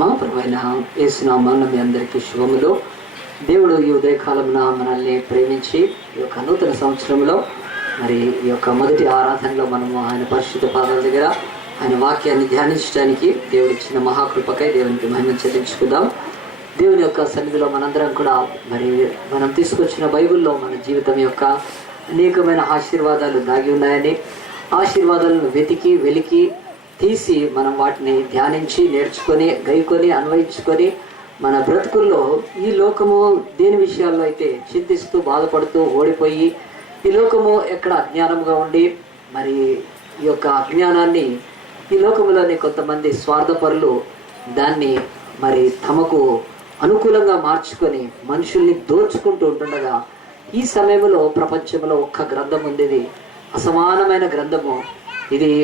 మా ప్రభువైన యేసు నామమున మీ అందరికీ శుభములు. దేవుడు ఈ ఉదయకాలమున మనల్ని ప్రేమించి ఈ యొక్క నూతన సంవత్సరంలో మరి ఈ యొక్క మొదటి ఆరాధనలో మనము ఆయన పరిశుద్ధ పాదాల దగ్గర ఆయన వాక్యాన్ని ధ్యానించడానికి దేవుడు ఇచ్చిన మహాకృపకై దేవునికి మహిమ చెల్లించుకుందాం. దేవుని యొక్క సన్నిధిలో మనందరం కూడా మరి మనం తీసుకొచ్చిన బైబిల్లో మన జీవితం యొక్క అనేకమైన ఆశీర్వాదాలు దాగి ఉన్నాయని, ఆశీర్వాదాలను వెలికి తీసి మనం వాటిని ధ్యానించి నేర్చుకొని గైకొని అన్వయించుకొని మన బ్రతుకుల్లో ఈ లోకము దేని విషయాల్లో అయితే చింతిస్తూ బాధపడుతూ ఓడిపోయి ఈ లోకము ఎక్కడ అజ్ఞానంగా ఉండి మరి ఈ యొక్క అజ్ఞానాన్ని ఈ లోకములోని కొంతమంది స్వార్థపరులు దాన్ని మరి తమకు అనుకూలంగా మార్చుకొని మనుషుల్ని దోచుకుంటూ ఉంటుండగా ఈ సమయంలో ప్రపంచంలో ఒక్క గ్రంథం ఉంది. ఇది అసమానమైన గ్రంథము. ఇది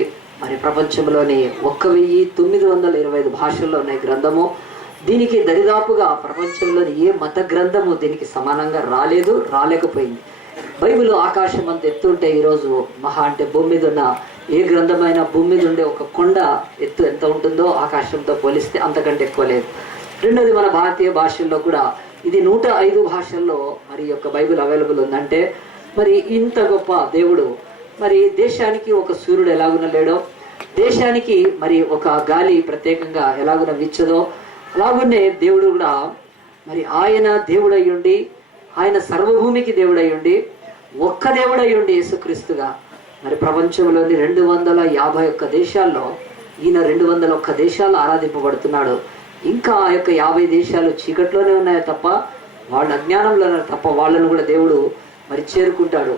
మరి ప్రపంచంలోని 1925 భాషల్లో ఉన్న గ్రంథము. దీనికి దరిదాపుగా ప్రపంచంలోని ఏ మత గ్రంథము దీనికి సమానంగా రాలేకపోయింది. బైబిల్ ఆకాశం అంత ఎత్తుంటే ఈరోజు మహా అంటే భూమి మీద ఉన్న ఏ గ్రంథమైనా భూమి మీద ఉండే ఒక కొండ ఎత్తు ఎంత ఉంటుందో ఆకాశంతో పోలిస్తే అంతకంటే ఎక్కువ లేదు. రెండోది మన భారతీయ భాషల్లో కూడా ఇది 105 భాషల్లో మరి యొక్క బైబిల్ అవైలబుల్ ఉందంటే మరి ఇంత గొప్ప దేవుడు మరి దేశానికి ఒక సూర్యుడు ఎలాగున లేడో, దేశానికి మరి ఒక గాలి ప్రత్యేకంగా ఎలాగున విచ్చదో, అలాగునే దేవుడు కూడా మరి ఆయన దేవుడయ్యుండి, ఆయన సర్వభూమికి దేవుడయ్యుండి, ఒక్క దేవుడయ్యుండి యేసుక్రీస్తుగా మరి ప్రపంచంలోని 251 దేశాల్లో ఈయన 201 దేశాల్లో ఆరాధింపబడుతున్నాడు. ఇంకా ఆ యొక్క 50 దేశాలు చీకట్లోనే ఉన్నాయో తప్ప, వాళ్ళ అజ్ఞానంలోనే తప్ప వాళ్ళను కూడా దేవుడు మరి చేరుకుంటాడు.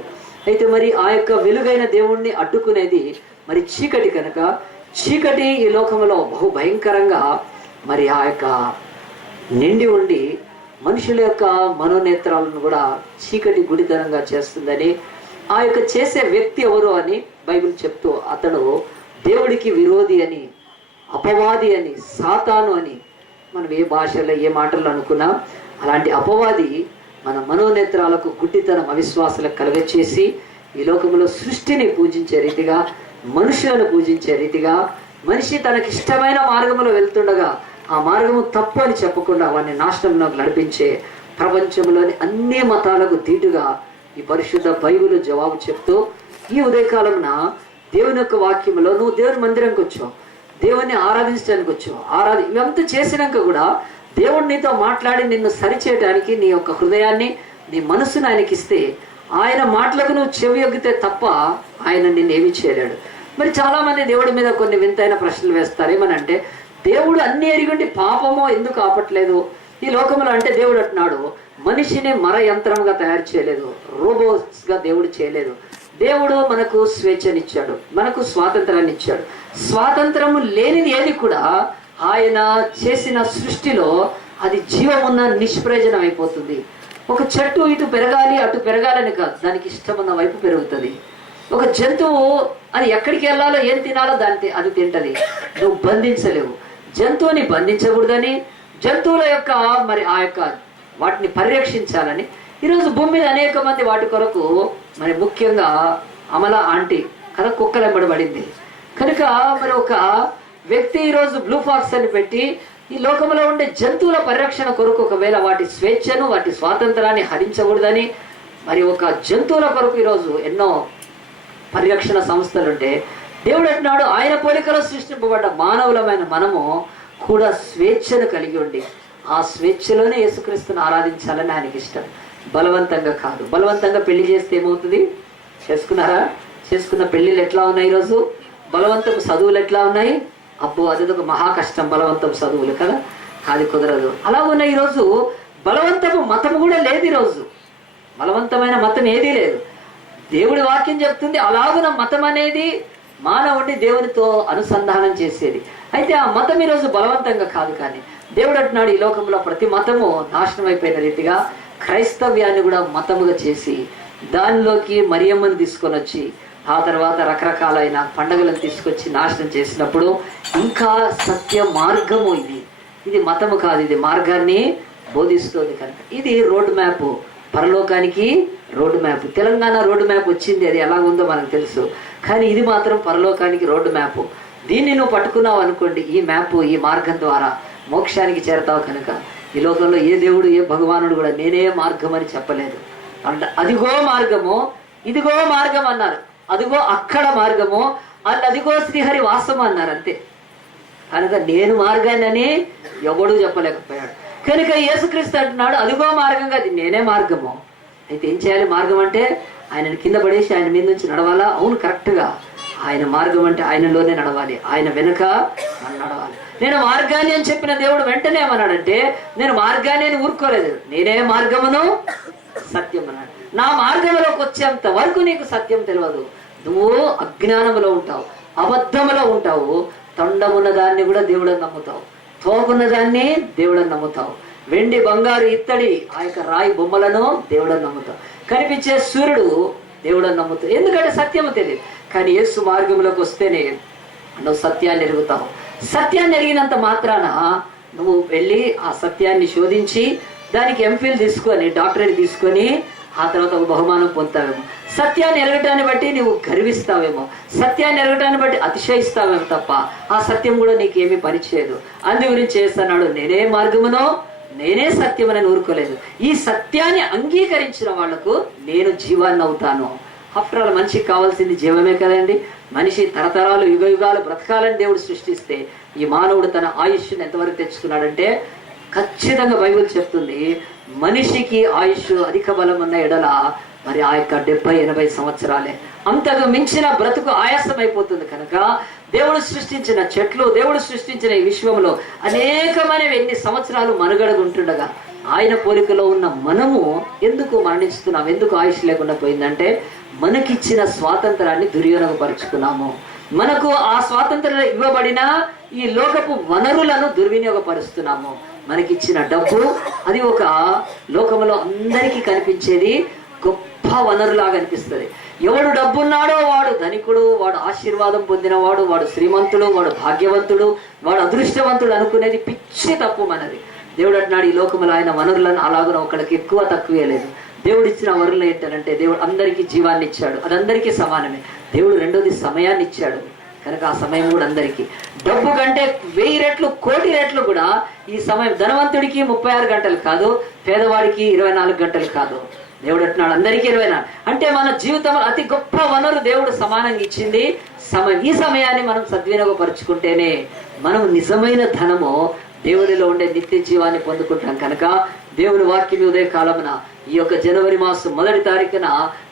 అయితే మరి ఆ యొక్క వెలుగైన దేవుణ్ణి అడ్డుకునేది మరి చీకటి కనుక, చీకటి ఈ లోకంలో బహు భయంకరంగా మరి ఆ యొక్క నిండి ఉండి మనుషుల యొక్క మనోనేత్రాలను కూడా చీకటి గుడితనంగా చేస్తుందని, ఆ యొక్క చేసే వ్యక్తి ఎవరు అని బైబిల్ చెప్తూ అతడు దేవుడికి విరోధి అని, అపవాది అని, సాతాను అని మనం ఏ భాషలో ఏ మాటల్లో అనుకున్నా అలాంటి అపవాది మన మనోనేత్రాలకు గుడ్డితనం అవిశ్వాసాలకు కలగచేసి ఈ లోకంలో సృష్టిని పూజించే రీతిగా, మనుషులను పూజించే రీతిగా, మనిషి తనకిష్టమైన మార్గంలో వెళ్తుండగా ఆ మార్గము తప్పు అని చెప్పకుండా వాడిని నాశనంలోకి నడిపించే ప్రపంచంలోని అన్ని మతాలకు ధీటుగా ఈ పరిశుద్ధ బైబిల్ జవాబు చెప్తూ ఈ ఉదయకాలంన దేవుని యొక్క వాక్యంలో నువ్వు దేవుని మందిరంకి వచ్చావు, దేవుణ్ణి ఆరాధించడానికి వచ్చావు. ఇవంతా చేసినాక కూడా దేవుడు నీతో మాట్లాడి నిన్ను సరిచేయడానికి నీ యొక్క హృదయాన్ని, నీ మనసును ఆయనకి ఇస్తే ఆయన మాటలకు నువ్వు చెవి యొగ్గితే తప్ప ఆయన నిన్ను ఏమీ చేయలేడు. మరి చాలా మంది దేవుడి మీద కొన్ని వింతైన ప్రశ్నలు వేస్తారు. ఏమనంటే దేవుడు అన్ని ఎరిగుండి పాపమో ఎందుకు ఆపట్లేదు ఈ లోకంలో అంటే దేవుడు అంటున్నాడు మనిషిని మర యంత్రంగా తయారు చేయలేదు, రోబోట్స్ గా దేవుడు చేయలేదు. దేవుడు మనకు స్వేచ్ఛనిచ్చాడు, మనకు స్వాతంత్రాన్ని ఇచ్చాడు. స్వాతంత్రము లేనిది ఏది కూడా ఆయన చేసిన సృష్టిలో అది జీవమున్న నిష్ప్రయోజనం అయిపోతుంది. ఒక చెట్టు ఇటు పెరగాలి అటు పెరగాలని కాదు, దానికి ఇష్టమున్న వైపు పెరుగుతుంది. ఒక జంతువు అది ఎక్కడికి వెళ్ళాలో ఏం తినాలో అది తింటది. నువ్వు బంధించలేవు. జంతువుని బంధించకూడదని, జంతువుల యొక్క మరి ఆ యొక్క వాటిని పరిరక్షించాలని ఈరోజు భూమి మీద అనేక మంది వాటి కొరకు మరి ముఖ్యంగా అమల ఆంటీ కదా కుక్కలెంబడబడింది కనుక మరి ఒక వ్యక్తి ఈరోజు బ్లూ ఫాక్స్ అని పెట్టి ఈ లోకంలో ఉండే జంతువుల పరిరక్షణ కొరకు ఒకవేళ వాటి స్వేచ్ఛను వాటి స్వాతంత్రాన్ని హరించకూడదని మరి ఒక జంతువుల కొరకు ఈరోజు ఎన్నో పరిరక్షణ సంస్థలుంటే దేవుడు అంటున్నాడు ఆయన పోలికలో సృష్టింపబడ్డ మానవులమైన మనము కూడా స్వేచ్ఛను కలిగి ఉండి ఆ స్వేచ్ఛలోనే యేసుక్రీస్తుని ఆరాధించాలని ఆయనకి ఇష్టం. బలవంతంగా కాదు. బలవంతంగా పెళ్లి చేస్తే ఏమవుతుంది? చేసుకున్నారా? చేసుకున్న పెళ్లిళ్ళు ఎట్లా ఉన్నాయి ఈరోజు? బలవంతపు చదువులు ఎట్లా ఉన్నాయి? అబ్బో అదొక మహా కష్టం బలవంతపు చదువులు కదా, అది కుదరదు. అలా ఉన్న ఈరోజు బలవంతపు మతం కూడా లేదు. ఈరోజు బలవంతమైన మతం ఏదీ లేదు. దేవుడి వాక్యం చెప్తుంది అలాగున మతం అనేది మానవుడిని దేవునితో అనుసంధానం చేసేది. అయితే ఆ మతం ఈరోజు బలవంతంగా కాదు. కానీ దేవుడు అంటున్నాడు ఈ లోకంలో ప్రతి మతము నాశనం అయిపోయిన రీతిగా క్రైస్తవ్యాన్ని కూడా మతముగా చేసి దానిలోకి మరియమ్మని తీసుకొని వచ్చి ఆ తర్వాత రకరకాలైన పండుగలను తీసుకొచ్చి నాశనం చేసినప్పుడు ఇంకా సత్య మార్గము ఇది మతము కాదు, ఇది మార్గాన్ని బోధిస్తుంది. కనుక ఇది రోడ్ మ్యాప్, పరలోకానికి road map. Telangana road map వచ్చింది, అది ఎలాగుందో మనకు తెలుసు. కానీ ఇది మాత్రం పరలోకానికి రోడ్ మ్యాప్. దీన్ని నువ్వు పట్టుకున్నావు అనుకోండి, ఈ మ్యాప్ ఈ మార్గం ద్వారా మోక్షానికి చేరతావు కనుక ఈ లోకంలో ఏ దేవుడు ఏ భగవానుడు కూడా నేనే మార్గం అని చెప్పలేదు. అంటే అదిగో మార్గము, ఇదిగో మార్గం అన్నారు. అదిగో అక్కడ మార్గము, అదిగో శ్రీహరి వాసం అన్నారు. అంతే. కనుక నేను మార్గాన్ని ఎవడూ చెప్పలేకపోయాడు. కనుక యేసుక్రీస్తు అంటున్నాడు అదిగో మార్గం కాదు, నేనే మార్గము. అయితే ఏం చేయాలి? మార్గం అంటే ఆయనను కింద పడేసి ఆయన మీద నుంచి నడవాలా? అవును, కరెక్ట్గా. ఆయన మార్గం అంటే ఆయనలోనే నడవాలి, ఆయన వెనుక మనం నడవాలి. నేను మార్గాన్ని అని చెప్పిన దేవుడు వెంటనే ఏమన్నాడంటే, నేను మార్గాన్ని అని ఊరుకోలేదు, నేనే మార్గమును సత్యం అన్నాడు. నా మార్గంలోకి వచ్చేంత వరకు నీకు సత్యం తెలియదు. నువ్వు అజ్ఞానములో ఉంటావు, అబద్ధములో ఉంటావు. తొండమున్న దాన్ని కూడా దేవుడని నమ్ముతావు, తోకున్న దాన్ని దేవుడని నమ్ముతావు, వెండి బంగారు ఇత్తడి ఆ యొక్క రాయి బొమ్మలను దేవుడని నమ్ముతావు, కనిపించే సూర్యుడు దేవుడని నమ్ముతావు. ఎందుకంటే సత్యము తెలియదు. కానీ యేసు మార్గంలోకి వస్తేనే నువ్వు సత్యాన్ని ఎరుగుతావు. సత్యాన్ని ఎరిగినంత మాత్రాన నువ్వు వెళ్ళి ఆ సత్యాన్ని శోధించి దానికి ఎంఫిల్ తీసుకొని డాక్టరేట్ తీసుకొని ఆ తర్వాత ఒక బహుమానం పొందుతావేమో. సత్యాన్ని ఎరగటాన్ని బట్టి నువ్వు గర్విస్తావేమో, సత్యాన్ని ఎరగటాన్ని బట్టి అతిశయిస్తావేమో తప్ప ఆ సత్యం కూడా నీకేమీ పనిచేయదు. అందు గురించి చేస్తున్నాడు, నేనే మార్గమునో నేనే సత్యమని ఊరుకోలేదు. ఈ సత్యాన్ని అంగీకరించిన వాళ్లకు నేను జీవాన్ని అవుతాను. ఆఫ్టర్ ఆల్ మనిషికి కావాల్సింది జీవమే కదండి. మనిషి తరతరాలు యుగ యుగాలు బ్రతకాలని దేవుడు సృష్టిస్తే ఈ మానవుడు తన ఆయుష్ని ఎంతవరకు తెచ్చుకున్నాడంటే, ఖచ్చితంగా బైబిల్ చెప్తుంది మనిషికి ఆయుష్ అధిక బలం ఉన్న ఎడల మరి ఆ యొక్క 70-80 సంవత్సరాలే. అంతకు మించిన బ్రతుకు ఆయాసం అయిపోతుంది. కనుక దేవుడు సృష్టించిన చెట్లు, దేవుడు సృష్టించిన ఈ విశ్వంలో అనేకమైనవి ఎన్ని సంవత్సరాలు మనుగడగుంటుండగా ఆయన పోలికలో ఉన్న మనము ఎందుకు మరణిస్తున్నాం, ఎందుకు ఆయుష్ లేకుండా పోయిందంటే మనకిచ్చిన స్వాతంత్రాన్ని దుర్వినియోగపరుచుకున్నాము. మనకు ఆ స్వాతంత్రం ఇవ్వబడిన ఈ లోకపు వనరులను దుర్వినియోగపరుస్తున్నాము. మనకిచ్చిన డబ్బు అది ఒక లోకంలో అందరికీ కనిపించేది గొప్ప వనరులాగా అనిపిస్తుంది. ఎవడు డబ్బున్నాడో వాడు ధనికుడు, వాడు ఆశీర్వాదం పొందినవాడు, వాడు శ్రీమంతుడు, వాడు భాగ్యవంతుడు, వాడు అదృష్టవంతుడు అనుకునేది పిచ్చి తప్పు మనది. దేవుడు అంటున్నాడు ఈ లోకంలో ఆయన వనరులను అలాగున ఒకళ్ళకి ఎక్కువ తక్కువే లేదు. దేవుడు ఇచ్చిన వనరులు ఏంటంటే దేవుడు అందరికీ జీవాన్ని ఇచ్చాడు, అది అందరికీ సమానమే. దేవుడు రెండోది సమయాన్ని ఇచ్చాడు, కనుక ఆ సమయం కూడా అందరికీ. డబ్బు కంటే 1000 రెట్లు 1,000,000 రెట్లు కూడా ఈ సమయం ధనవంతుడికి 36 గంటలు కాదు, పేదవాడికి 24 గంటలు కాదు. దేవుడు అంటున్నాడు అందరికీ 24. అంటే మన జీవితంలో అతి గొప్ప వనరు దేవుడు సమానంగా ఇచ్చింది సమయం. ఈ సమయాన్ని మనం సద్వినియోగపరుచుకుంటేనే మనం నిజమైన ధనము దేవునిలో ఉండే నిత్య జీవాన్ని పొందుకుంటాం. కనుక దేవుని వాక్యం ఉదయ కాలమున ఈ యొక్క జనవరి మాసం 1వ తారీఖున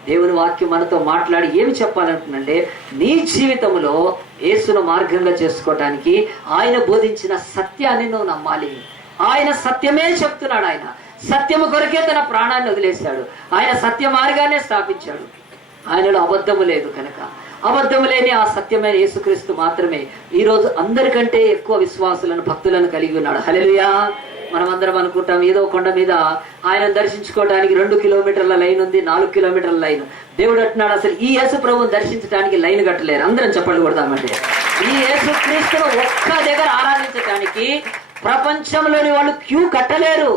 దేవుని వాక్యం మనతో మాట్లాడి ఏమి చెప్పాలంటుందంటే, నీ జీవితంలో యేసును మార్గంగా చేసుకోవటానికి ఆయన బోధించిన సత్యాన్ని నువ్వు నమ్మాలి. ఆయన సత్యమే చెప్తున్నాడు. ఆయన సత్యము కొరకే తన ప్రాణాన్ని వదిలేశాడు. ఆయన సత్య మార్గాన్ని స్థాపించాడు. ఆయనలో అబద్ధము లేదు. కనుక అబద్ధము లేని ఆ సత్యమైన యేసుక్రీస్తు మాత్రమే ఈరోజు అందరికంటే ఎక్కువ విశ్వాసులను భక్తులను కలిగి ఉన్నాడు. హల్లెలూయా. మనమందరం అనుకుంటాం ఏదో కొండ మీద ఆయన దర్శించుకోవడానికి 2 కిలోమీటర్ల లైన్ ఉంది, 4 కిలోమీటర్ల లైన్. దేవుడు అంటున్నాడు అసలు ఈ యేసు ప్రభువుని దర్శించడానికి లైన్ కట్టలేరు. అందరం చప్పట్లు కొడదామంటే ఈ యేసుక్రీస్తును ఒక్క దగ్గర ఆరాధించడానికి ప్రపంచంలోని వాళ్ళు క్యూ కట్టలేరు.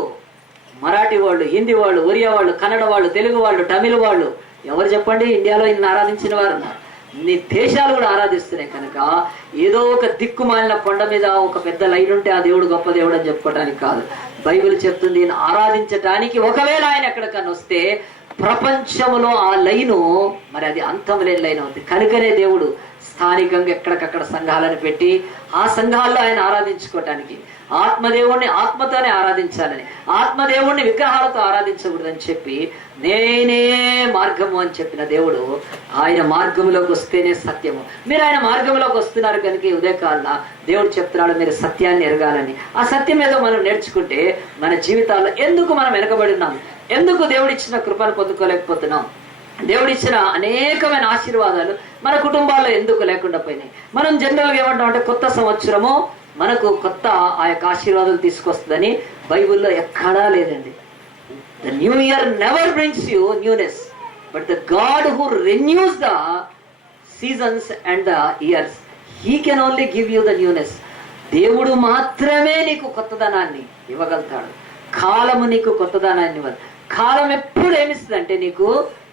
మరాఠీ వాళ్ళు, హిందీ వాళ్ళు, ఒరియా వాళ్ళు, కన్నడ వాళ్ళు, తెలుగు వాళ్ళు, తమిళ వాళ్ళు, ఎవరు చెప్పండి ఇండియాలో ఇన్ని ఆరాధించిన వారు ఉన్నారు. నీ దేశాలు కూడా ఆరాధిస్తున్నాయి. కనుక ఏదో ఒక దిక్కుమాలిన కొండ మీద ఒక పెద్ద లైన్ ఉంటే ఆ దేవుడు గొప్ప దేవుడు అని చెప్పుకోవడానికి కాదు. బైబిల్ చెప్తుంది ఆరాధించటానికి ఒకవేళ ఆయన ఎక్కడికన్నా వస్తే ప్రపంచంలో ఆ లైను మరి అది అంతం లేని లైన్ అవుతుంది. కనుకనే దేవుడు స్థానికంగా ఎక్కడికక్కడ సంఘాలను పెట్టి ఆ సంఘాల్లో ఆయన ఆరాధించుకోవటానికి, ఆత్మదేవుణ్ణి ఆత్మతోనే ఆరాధించాలని, ఆత్మదేవుణ్ణి విగ్రహాలతో ఆరాధించకూడదని చెప్పి నేనే మార్గము అని చెప్పిన దేవుడు ఆయన మార్గంలోకి వస్తేనే సత్యము. మీరు ఆయన మార్గంలోకి వస్తున్నారు కనుక ఉదయకాలన దేవుడు చెప్తున్నాడు మీరు సత్యాన్ని ఎరగాలని. ఆ సత్యం ఏదో మనం నేర్చుకుంటే మన జీవితాల్లో ఎందుకు మనం వెనకబడి ఉన్నాం, ఎందుకు దేవుడిచ్చిన కృపను పొందుకోలేకపోతున్నాం, దేవుడిచ్చిన అనేకమైన ఆశీర్వాదాలు మన కుటుంబాల్లో ఎందుకు లేకుండా పోయినాయి. మనం జనరల్గా ఏమంటాం అంటే కొత్త సంవత్సరము మనకు కొత్త ఆ యొక్క ఆశీర్వాదాలు తీసుకొస్తుందని బైబిల్లో ఎక్కడా లేదండి. The new year never brings you newness, but the God who renews the seasons and the years, he can only give you the newness. దేవుడు మాత్రమే నీకు కొత్తదనాన్ని ఇవ్వగలుగుతాడు. కాలము నీకు కొత్తదనాన్ని ఇవ్వదు. కాలం ఎప్పుడు ఏమిస్తుందంటే నీకు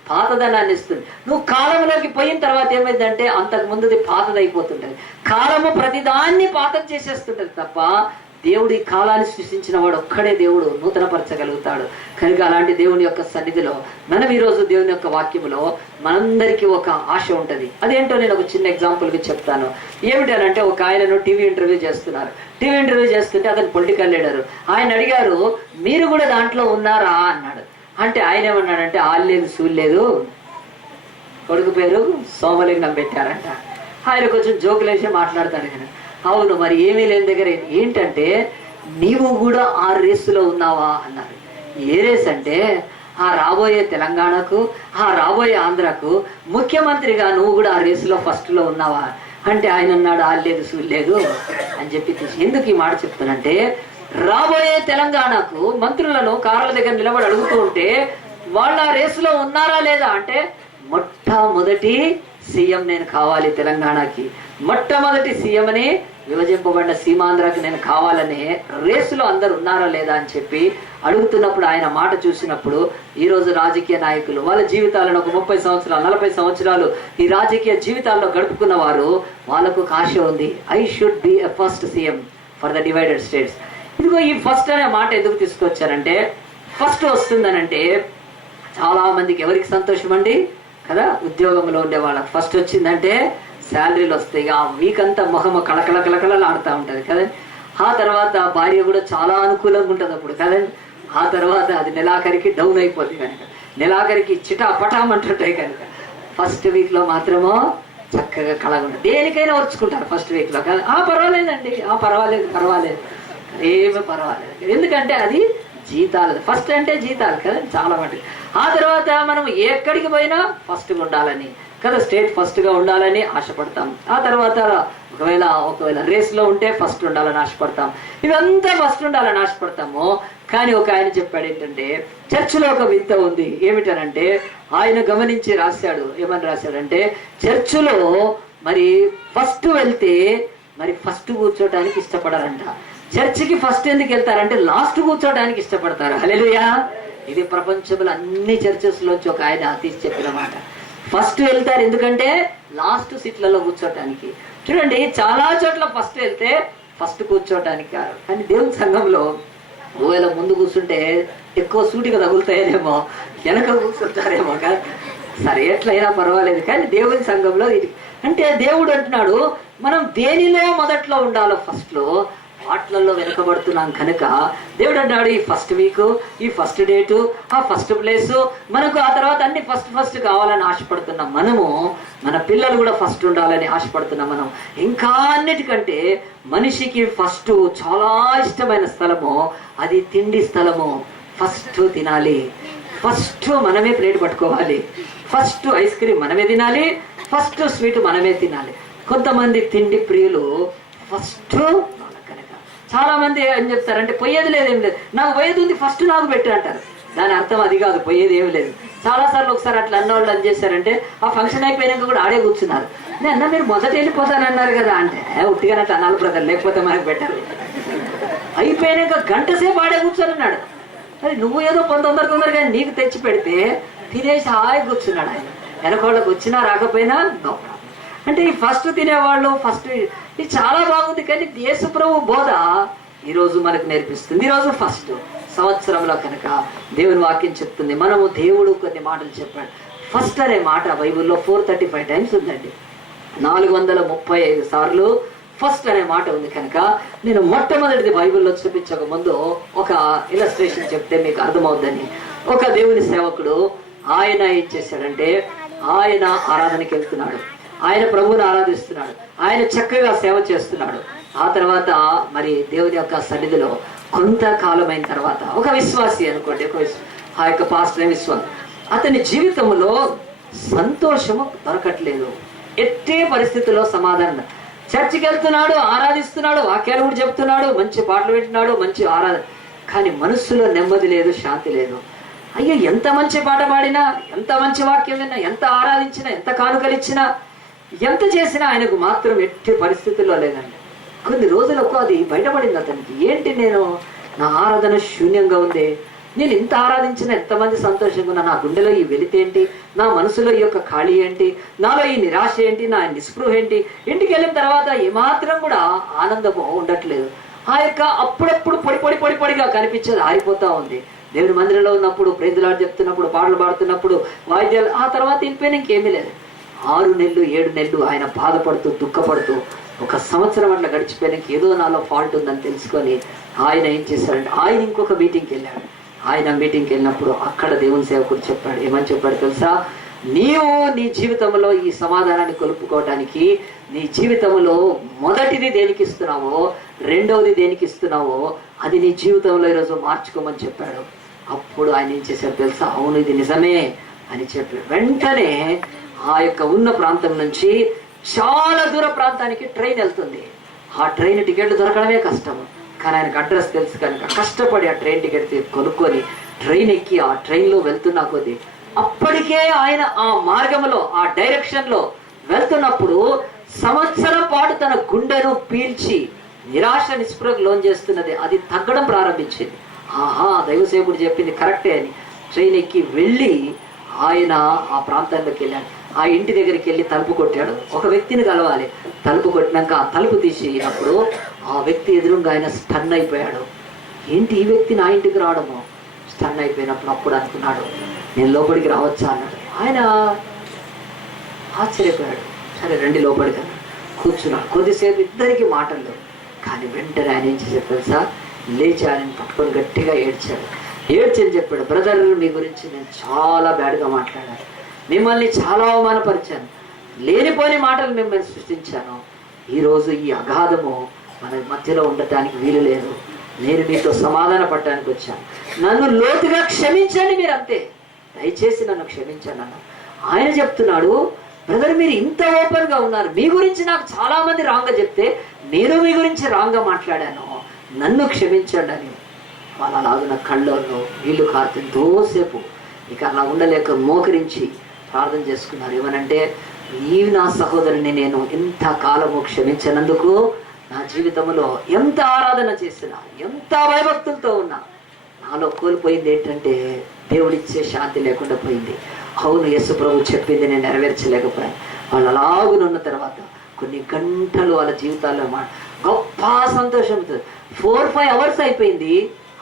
పాతదనాన్ని ఇస్తుంది. నువ్వు కాలంలోకి పోయిన తర్వాత ఏమైందంటే అంతకు ముందుది పాతదైపోతుంటది. కాలము ప్రతిదాన్ని పాతం చేసేస్తుంటది తప్ప దేవుడి కాలాన్ని సృష్టించిన వాడు ఒక్కడే దేవుడు నూతనపరచగలుగుతాడు. కనుక అలాంటి దేవుని యొక్క సన్నిధిలో మనం ఈరోజు దేవుని యొక్క వాక్యములో మనందరికీ ఒక ఆశ ఉంటుంది. అదేంటో నేను ఒక చిన్న ఎగ్జాంపుల్గా చెప్తాను. ఏమిటనంటే, ఒక ఆయనను టీవీ ఇంటర్వ్యూ చేస్తున్నారు. టీవీ ఇంటర్వ్యూ చేస్తుంటే అతను పొలిటికల్ లీడరు. ఆయన అడిగారు, మీరు కూడా దాంట్లో ఉన్నారా అన్నాడు. అంటే ఆయన ఏమన్నాడంటే, ఆల్లేదు సూల్లేదు, కొడుకు పేరు సోమలింగం పెట్టారంట. ఆయన కొంచెం జోకులేసి మాట్లాడతాడు కదా. అవును, మరి ఏమీ లేని దగ్గర ఏంటంటే, నీవు కూడా ఆ రేసులో ఉన్నావా అన్నారు. ఏ రేస్ అంటే, ఆ రాబోయే తెలంగాణకు, ఆ రాబోయే ఆంధ్రాకు ముఖ్యమంత్రిగా నువ్వు కూడా ఆ రేసులో ఫస్ట్లో ఉన్నావా అంటే ఆయన అన్నాడు, ఆల్లేదు సూల్లేదు అని చెప్పి. ఎందుకు ఈ మాట చెప్తానంటే, రాబోయే తెలంగాణకు మంత్రులను కార్ల దగ్గర నిలబడి అడుగుతూ ఉంటే వాళ్ళ ఆ రేసులో ఉన్నారా లేదా అంటే, మొట్టమొదటి సీఎం నేను కావాలి తెలంగాణకి, మొట్టమొదటి సీఎం అని విభజింపబడిన సీమాంధ్రకి నేను కావాలనే రేసులో అందరు ఉన్నారా లేదా అని చెప్పి అడుగుతున్నప్పుడు ఆయన మాట చూసినప్పుడు, ఈరోజు రాజకీయ నాయకులు వాళ్ళ జీవితాలను ఒక 30 సంవత్సరాలు 40 సంవత్సరాలు ఈ రాజకీయ జీవితాల్లో గడుపుకున్న వారు, వాళ్ళకు ఒక ఆశ ఉంది, I should be a first CM for the divided states. ఇదిగో ఈ ఫస్ట్ అనే మాట ఎందుకు తీసుకొచ్చారంటే, ఫస్ట్ వస్తుందనంటే చాలా మందికి ఎవరికి సంతోషం అండి కదా, ఉద్యోగంలో ఉండే వాళ్ళకి ఫస్ట్ వచ్చిందంటే శాలరీలు వస్తాయి. ఆ వీక్ అంతా మొహము కళకళ కళకళలు ఆడుతూ ఉంటుంది కదండి. ఆ తర్వాత భార్య కూడా చాలా అనుకూలంగా ఉంటుంది అప్పుడు కదండి. ఆ తర్వాత అది నెలాఖరికి డౌన్ అయిపోతుంది కనుక, నెలాఖరికి చిటా పటామంటుంటాయి కనుక, ఫస్ట్ వీక్లో మాత్రమో చక్కగా కళగా ఉంటుంది. దేనికైనా వచ్చుకుంటారు ఫస్ట్ వీక్లో కదా. పర్వాలేదండి, పర్వాలేదు ఏమీ పర్వాలేదు. ఎందుకంటే అది జీతాలు, ఫస్ట్ అంటే జీతాలు కదా చాలా మటుకు. ఆ తర్వాత మనం ఎక్కడికి పోయినా ఫస్ట్గా ఉండాలని కదా, స్టేట్ ఫస్ట్గా ఉండాలని ఆశపడతాం. ఆ తర్వాత ఒకవేళ రేస్లో ఉంటే ఫస్ట్ ఉండాలని ఆశపడతాం. ఇవంతా ఫస్ట్ ఉండాలని ఆశపడతాము. కానీ ఒక ఆయన చెప్పాడు ఏంటంటే, చర్చిలో ఒక వింత ఉంది. ఏమిటనంటే, ఆయన గమనించి రాశాడు. ఏమని రాశాడంటే, చర్చిలో మరి ఫస్ట్ వెళ్తే మరి ఫస్ట్ కూర్చోటానికి ఇష్టపడారంట. చర్చికి ఫస్ట్ ఎందుకు వెళ్తారంటే లాస్ట్ కూర్చోడానికి ఇష్టపడతారు. హల్లెలూయా. ఇది ప్రపంచంలో అన్ని చర్చెస్ లోంచి ఒక ఆయన తీసి చెప్పిన మాట. ఫస్ట్ వెళ్తారు ఎందుకంటే లాస్ట్ సీట్లలో కూర్చోటానికి. చూడండి, చాలా చోట్ల ఫస్ట్ వెళ్తే ఫస్ట్ కూర్చోటానికి కాదు. కానీ దేవుని సంఘంలో ఒకవేళ ముందు కూర్చుంటే ఎక్కువ సూటిగా తగులుతాయేమో, వెనక కూర్చుంటారేమో కదా. సరే, ఎట్లయినా పర్వాలేదు. కానీ దేవుని సంఘంలో ఇది అంటే దేవుడు అంటున్నాడు, మనం దేనిలో మొదట్లో ఉండాలో ఫస్ట్లో, వాటిలలో వెనుకబడుతున్నాం కనుక దేవుడు అంటాడు, ఈ ఫస్ట్ వీక్, ఈ ఫస్ట్ డేటు, ఆ ఫస్ట్ ప్లేసు మనకు, ఆ తర్వాత అన్ని ఫస్ట్ కావాలని ఆశపడుతున్నాం మనము. మన పిల్లలు కూడా ఫస్ట్ ఉండాలని ఆశపడుతున్నాం మనం. ఇంకా అన్నిటికంటే మనిషికి ఫస్ట్ చాలా ఇష్టమైన స్థలము అది తిండి స్థలము. ఫస్ట్ తినాలి, ఫస్ట్ మనమే ప్లేట్ పట్టుకోవాలి, ఫస్ట్ ఐస్ క్రీమ్ మనమే తినాలి, ఫస్ట్ స్వీట్ మనమే తినాలి. కొంతమంది తిండి ప్రియులు ఫస్ట్ కనుక చాలా మంది ఏం చెప్తారంటే, పోయేది లేదేం లేదు, నాకు పోయేది ఉంది ఫస్ట్ నాకు పెట్టు అంటారు. దాని అర్థం అది కాదు, పోయేది ఏమి లేదు. చాలాసార్లు ఒకసారి అట్లా అన్నవాళ్ళు ఏం చేశారంటే, ఆ ఫంక్షన్ అయిపోయినాక కూడా ఆడే కూర్చున్నారు. నేను మీరు మొదట వెళ్ళిపోతానన్నారు కదా అంటే, ఉట్టిగానే అట్లా అనాలి బ్రదర్, లేకపోతే మనకు పెట్టాలి. అయిపోయినాక గంట సేపు ఆడే కూర్చొని అది నువ్వు ఏదో తొందరగా నీకు తెచ్చి పెడితే తినేసి హాయి కూర్చున్నాడు ఆయన. వెనకోళ్ళకి వచ్చినా రాకపోయినా గొప్ప. అంటే ఈ ఫస్ట్ తినేవాళ్ళు ఫస్ట్, ఇది చాలా బాగుంది. కానీ యేసుప్రభు బోధ ఈరోజు మనకు నేర్పిస్తుంది. ఈరోజు ఫస్ట్ సంవత్సరంలో కనుక దేవుని వాక్యం చెప్తుంది, మనము దేవుడు కొన్ని మాటలు చెప్పాడు. ఫస్ట్ అనే మాట బైబిల్లో 435 టైమ్స్ ఉందండి. 435 సార్లు ఫస్ట్ అనే మాట ఉంది. కనుక నేను మొట్టమొదటిది బైబిల్లో చూపించక ముందు ఒక ఇలస్ట్రేషన్ చెప్తే మీకు అర్థమవుద్దని. ఒక దేవుని సేవకుడు ఆయన ఏం చేశాడంటే, ఆయన ఆరాధనకి వెళ్తున్నాడు, ఆయన ప్రభువుని ఆరాధిస్తున్నాడు, ఆయన చక్కగా సేవ చేస్తున్నాడు. ఆ తర్వాత మరి దేవుని యొక్క సన్నిధిలో కొంతకాలం అయిన తర్వాత ఒక విశ్వాసి అనుకోండి, ఆ యొక్క పాస్టర్ విశ్వాసం, అతని జీవితంలో సంతోషము దొరకట్లేదు. ఎట్టే పరిస్థితుల్లో సమాధానం. చర్చికి వెళ్తున్నాడు, ఆరాధిస్తున్నాడు, వాక్యాలు కూడా చెప్తున్నాడు, మంచి పాటలు పెట్టినాడు, మంచి ఆరాధన, కానీ మనస్సులో నెమ్మది లేదు, శాంతి లేదు. అయ్యో, ఎంత మంచి పాట పాడినా, ఎంత మంచి వాక్యం విన్నా, ఎంత ఆరాధించినా, ఎంత కానుకలిచ్చినా, ఎంత చేసినా ఆయనకు మాత్రం ఎట్టి పరిస్థితుల్లో లేదండి. కొన్ని రోజులకు అది బయటపడింది అతనికి. ఏంటి, నేను నా ఆరాధన శూన్యంగా ఉంది, నేను ఇంత ఆరాధించిన ఎంతమంది సంతోషంగా ఉన్నా, నా గుండెలో ఈ వెలితేంటి, నా మనసులో ఈ యొక్క ఖాళీ ఏంటి, నాలో ఈ నిరాశ ఏంటి, నా నిస్పృహ ఏంటి, ఇంటికి వెళ్ళిన తర్వాత ఏమాత్రం కూడా ఆనందము ఉండట్లేదు. ఆ యొక్క అప్పుడప్పుడు పొడిగా కనిపించేది ఆరిపోతా ఉంది. దేవుడి మందిరంలో ఉన్నప్పుడు, ప్రేజలాడు చెప్తున్నప్పుడు, పాటలు పాడుతున్నప్పుడు, వాయిద్యాలు, ఆ తర్వాత ఇంపైన ఇంకేమీ లేదు. 6 నెలలు 7 నెలలు ఆయన బాధపడుతూ దుఃఖపడుతూ 1 సంవత్సరం అట్లా గడిచిపోయినాక ఏదో నాలో ఫాల్ట్ ఉందని తెలుసుకొని ఆయన ఏం చేశాడంటే ఆయన ఇంకొక మీటింగ్కి వెళ్ళాడు. ఆయన మీటింగ్కి వెళ్ళినప్పుడు అక్కడ దేవుని సేవకుడు చెప్పాడు. ఏమని చెప్పాడు తెలుసా? నీవు నీ జీవితంలో ఈ సమాధానాన్ని కొలుపుకోవడానికి నీ జీవితంలో మొదటిది దేనికి ఇస్తున్నావో, రెండవది దేనికి ఇస్తున్నావో అది నీ జీవితంలో ఈరోజు మార్చుకోమని చెప్పాడు. అప్పుడు ఆయన ఏం చేశాడు తెలుసా? అవును, ఇది నిజమే అని చెప్పాడు. వెంటనే ఆ యొక్క ఉన్న ప్రాంతం నుంచి చాలా దూర ప్రాంతానికి ట్రైన్ వెళ్తుంది. ఆ ట్రైన్ టికెట్ దొరకడమే కష్టం. కానీ ఆయనకు అడ్రస్ తెలుసు కనుక కష్టపడి ఆ ట్రైన్ టికెట్ కొనుక్కొని ట్రైన్ ఎక్కి ఆ ట్రైన్లో వెళ్తున్నా కొద్దీ అప్పటికే ఆయన ఆ మార్గంలో ఆ డైరెక్షన్లో వెళ్తున్నప్పుడు సంవత్సరం పాటు తన గుండెను పీల్చి నిరాశ నిస్పృహకు లోన్ చేస్తున్నది అది తగ్గడం ప్రారంభించింది. ఆహా, దైవసేవకుడు చెప్పింది కరెక్టే అని ట్రైన్ ఎక్కి వెళ్ళి ఆయన ఆ ప్రాంతాల్లోకి వెళ్ళాడు. ఆ ఇంటి దగ్గరికి వెళ్ళి తలుపు కొట్టాడు. ఒక వ్యక్తిని కలవాలి. తలుపు కొట్టినాక ఆ తలుపు తీసినప్పుడు ఆ వ్యక్తి ఎదురుగా ఆయన స్టన్ అయిపోయాడు. ఏంటి ఈ వ్యక్తి నా ఇంటికి రావడము? స్టన్ అయిపోయినప్పుడు అప్పుడు అనుకున్నాడు, నేను లోపలికి రావచ్చా అన్నాడు. ఆయన ఆశ్చర్యపోయాడు. సరే రండి లోపలికి అన్నాడు. కూర్చున్నాడు. కొద్దిసేపు ఇద్దరికి మాటలు. కానీ వెంటనే ఆయన ఏం చేశాడు తెలుసా? లేచి ఆయన పట్టుకొని గట్టిగా ఏడ్చాడు. ఏడ్చని చెప్పాడు, బ్రదర్ మీ గురించి నేను చాలా బ్యాడ్గా మాట్లాడాను, మిమ్మల్ని చాలా అవమానపరిచాను, లేనిపోని మాటలు మిమ్మల్ని సృష్టించాను. ఈరోజు ఈ అగాధము మన మధ్యలో ఉండటానికి వీలు లేదు. నేను మీతో సమాధాన పడటానికి వచ్చాను. నన్ను లోతుగా క్షమించండి, మీరు అంతే, దయచేసి నన్ను క్షమించండి అన్న. ఆయన చెప్తున్నాడు, బ్రదర్ మీరు ఇంత ఓపెన్గా ఉన్నారు, మీ గురించి నాకు చాలా మంది రాంగ్గా చెప్తే నేను మీ గురించి రాంగ్గా మాట్లాడాను, నన్ను క్షమించండి అని. వాళ్ళ లాగున కళ్ళల్లో నీళ్లు కారుతుందోసేపు ఇక అలా ఉండలేక మోకరించి ప్రార్థన చేసుకున్నారు. ఏమనంటే, ఈ నా సహోదరుని నేను ఇంతకాలము క్షమించినందుకు నా జీవితంలో ఎంత ఆరాధన చేసినా, ఎంత భయభక్తులతో ఉన్నా, నాలో కోల్పోయింది ఏంటంటే దేవుడిచ్చే శాంతి లేకుండా పోయింది. అవును, యేసు ప్రభు చెప్పింది నేను నెరవేర్చలేకపోయాను. వాళ్ళు అలాగునున్న తర్వాత కొన్ని గంటలు వాళ్ళ జీవితాల్లో గొప్ప సంతోషం. 4-5 అవర్స్ అయిపోయింది,